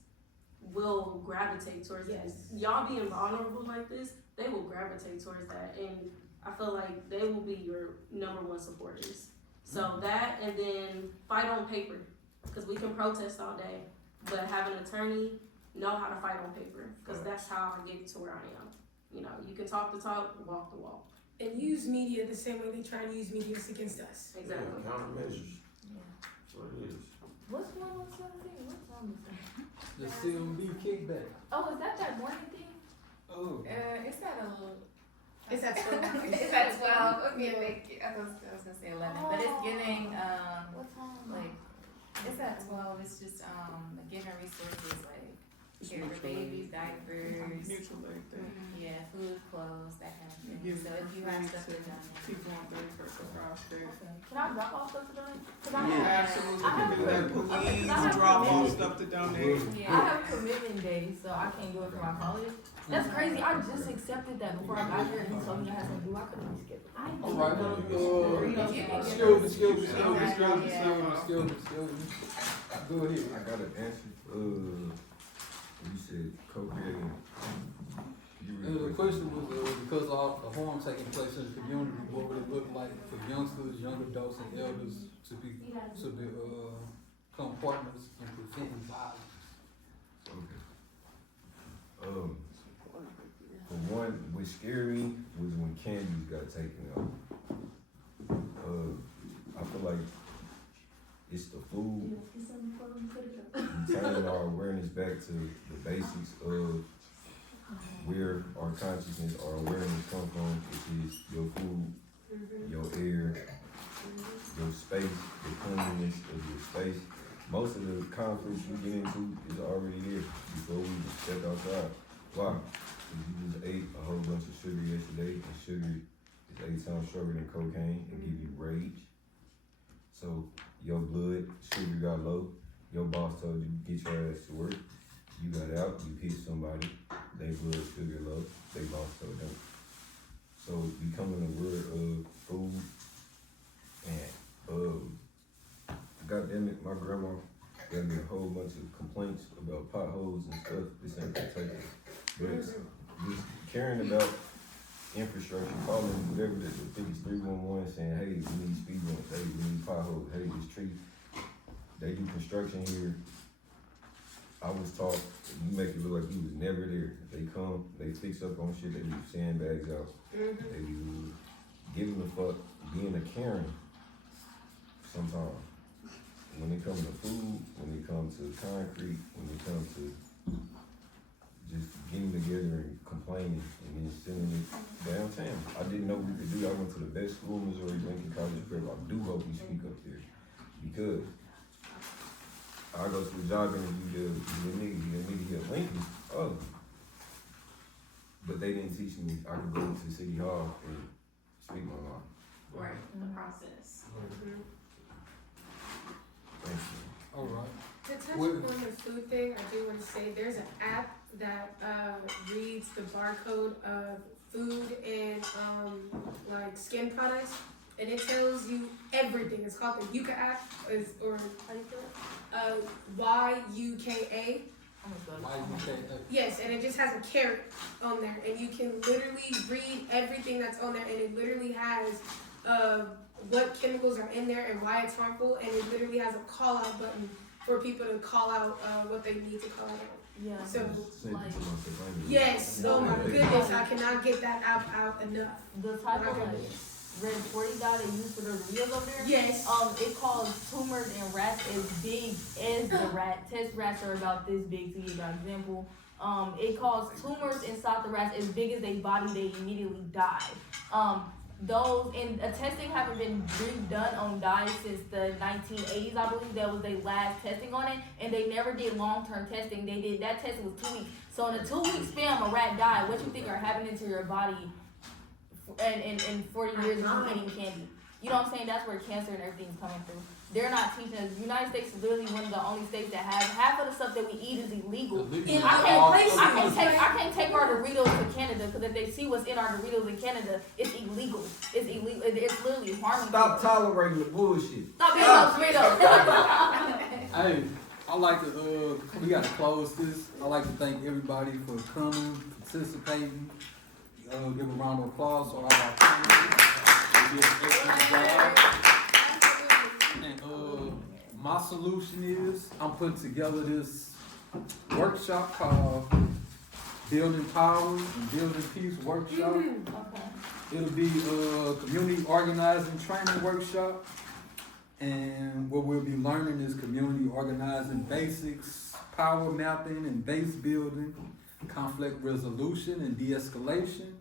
will gravitate towards this. Y'all being vulnerable like this, they will gravitate towards that, and I feel like they will be your number one supporters. So that, and then fight on paper, because we can protest all day, but have an attorney know how to fight on paper, because that's how I get to where I am. You know, you can talk the talk, walk the walk. And use media the same way they try to use media against us. Exactly. Yeah, countermeasures. That's what it is. What's going on Saturday? What time is that? The CMB kickback. Oh, is that morning thing? Oh. It's at It's at 12. It's at 12. Okay, I was gonna say 11, but it's getting What time? like, it's at 12. It's just giving resources like care for babies, diapers, Mutual aid thing. yeah, food, clothes, that kind of thing. Give So if you have stuff to donate. People on 31st of Friday. Can I drop off stuff to donate? Cause I Yeah, have, Absolutely. I have Can do that. Okay, 'cause I Please have drop off commitment. stuff to donate. Yeah. I have a commitment day, so I can't do it for my college. That's crazy. I just accepted that before I got here, and he told me I had something to do. I couldn't skip it. All right. Go ahead. I got an answer. You said co-creating. The question was, because of all the harm taking place in the community, what would it look like for youngsters, young adults, and elders to become partners in preventing violence? Okay. For one, what scared me was when candies got taken out. I feel like it's the food. Turning our awareness back to the basics of where our consciousness, our awareness come from, which is your food, your air, your space, the cleanliness of your space. Most of the conflicts you get into is already there before we just step outside. Why? Because you just ate a whole bunch of sugar yesterday, and sugar is 8 times stronger than cocaine and give you rage. So your blood sugar got low. Your boss told you to get your ass to work. You got out, you hit somebody, they blood sugar low, they lost told them. So becoming aware of food and goddamn it, my grandma got me a whole bunch of complaints about potholes and stuff. This ain't protected. But it's just caring about infrastructure, calling whatever the 311 saying, hey, we need speed bumps, hey, we need potholes, hey, this tree. They do construction here. I was taught, you make it look like you was never there. They come, they fix up on shit, they leave sandbags out. They be giving a fuck, being a Karen sometimes. When it comes to food, when it comes to concrete, when it comes to just getting together and complaining and then sending it downtown. I didn't know we could do that. I went to the best school in Missouri, Lincoln College Prep. I do hope we speak up there because I go to the job interview, the nigga here at Lincoln, but they didn't teach me I could go to City Hall and speak my mind. Right, the process. Thank you. All right. To touch Wait. on the food thing, I do want to say there's an app that reads the barcode of food and like skin products, and it tells you everything. It's called the Yuka app, or How do you feel? YUKA. Oh my God. Why you say that? Yes, and it just has a carrot on there, and you can literally read everything that's on there, and it literally has what chemicals are in there and why it's harmful, and it literally has a call out button for people to call out what they need to call out. Yeah. So Like, yes, oh my goodness, I cannot get that app out enough. the type My of like goodness. red 40 dye they use for the reels over there. Yes. It causes tumors in rats as big as the rat. Test rats are about this big, to give you an example. It caused tumors inside the rats as big as they body, they immediately die. Those and testing haven't been redone on dyes since the 1980s, I believe. That was their last testing on it, and they never did long-term testing. They did that testing was 2 weeks. So in a 2-week span, a rat died. What you think are happening to your body? In 40 years of you eating candy. You know what I'm saying? That's where cancer and everything's coming through. They're not teaching us. The United States is literally one of the only states that have half of the stuff that we eat is illegal. In I all places. can't take our Doritos to Canada because if they see what's in our Doritos in Canada, it's illegal. It's illegal. It's literally harming. Stop people. tolerating the bullshit. Stop eating those Doritos. Hey, I like to, we gotta close this. I like to thank everybody for coming, participating. Give a round of applause for all our panelists. They did an excellent job. And my solution is I'm putting together this workshop called Building Power and Building Peace Workshop. Okay. It'll be a community organizing training workshop. And what we'll be learning is community organizing basics, power mapping and base building, conflict resolution and de-escalation,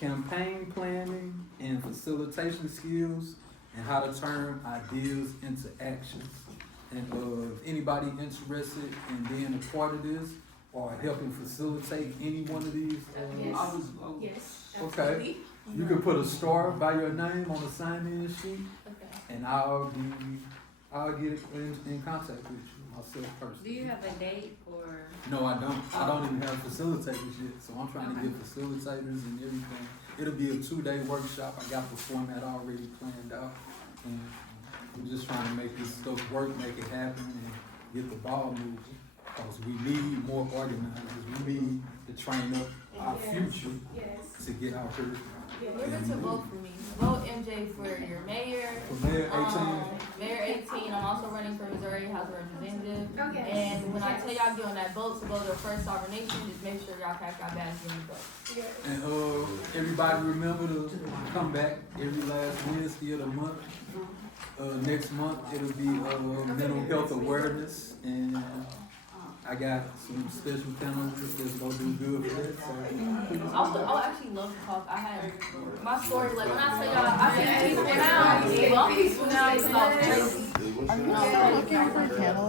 campaign planning and facilitation skills, and how to turn ideas into actions. And if anybody interested in being a part of this or helping facilitate any one of these, Yes, okay, absolutely. you can put a star by your name on the sign-in sheet, Okay. and I'll get in contact with you myself personally. Do you have a date or? No, I don't. I don't even have facilitators yet, so I'm trying to get facilitators and everything. It'll be a 2-day workshop. I got the format already planned out, and we're just trying to make this stuff work, make it happen, and get the ball moving. Because we need more organizers. We need to train up our future Yes. to get out here. Remember to vote for me. Vote MJ for your mayor. For Mayor 18. Mayor 18. I'm also running for Missouri House of Representatives. Okay. And when I tell y'all get on that vote to go to the First Sovereign Nation, just make sure y'all pack our bags when you vote. Yes. And everybody remember to come back every last Wednesday of the month. Next month it'll be mental health awareness, and I got some special panelists that's gonna do good for that. So I would actually love to talk. I had my story, like when I tell y'all, I see people now, well, I'm peaceful now, it's all crazy. Are you still looking for panelists?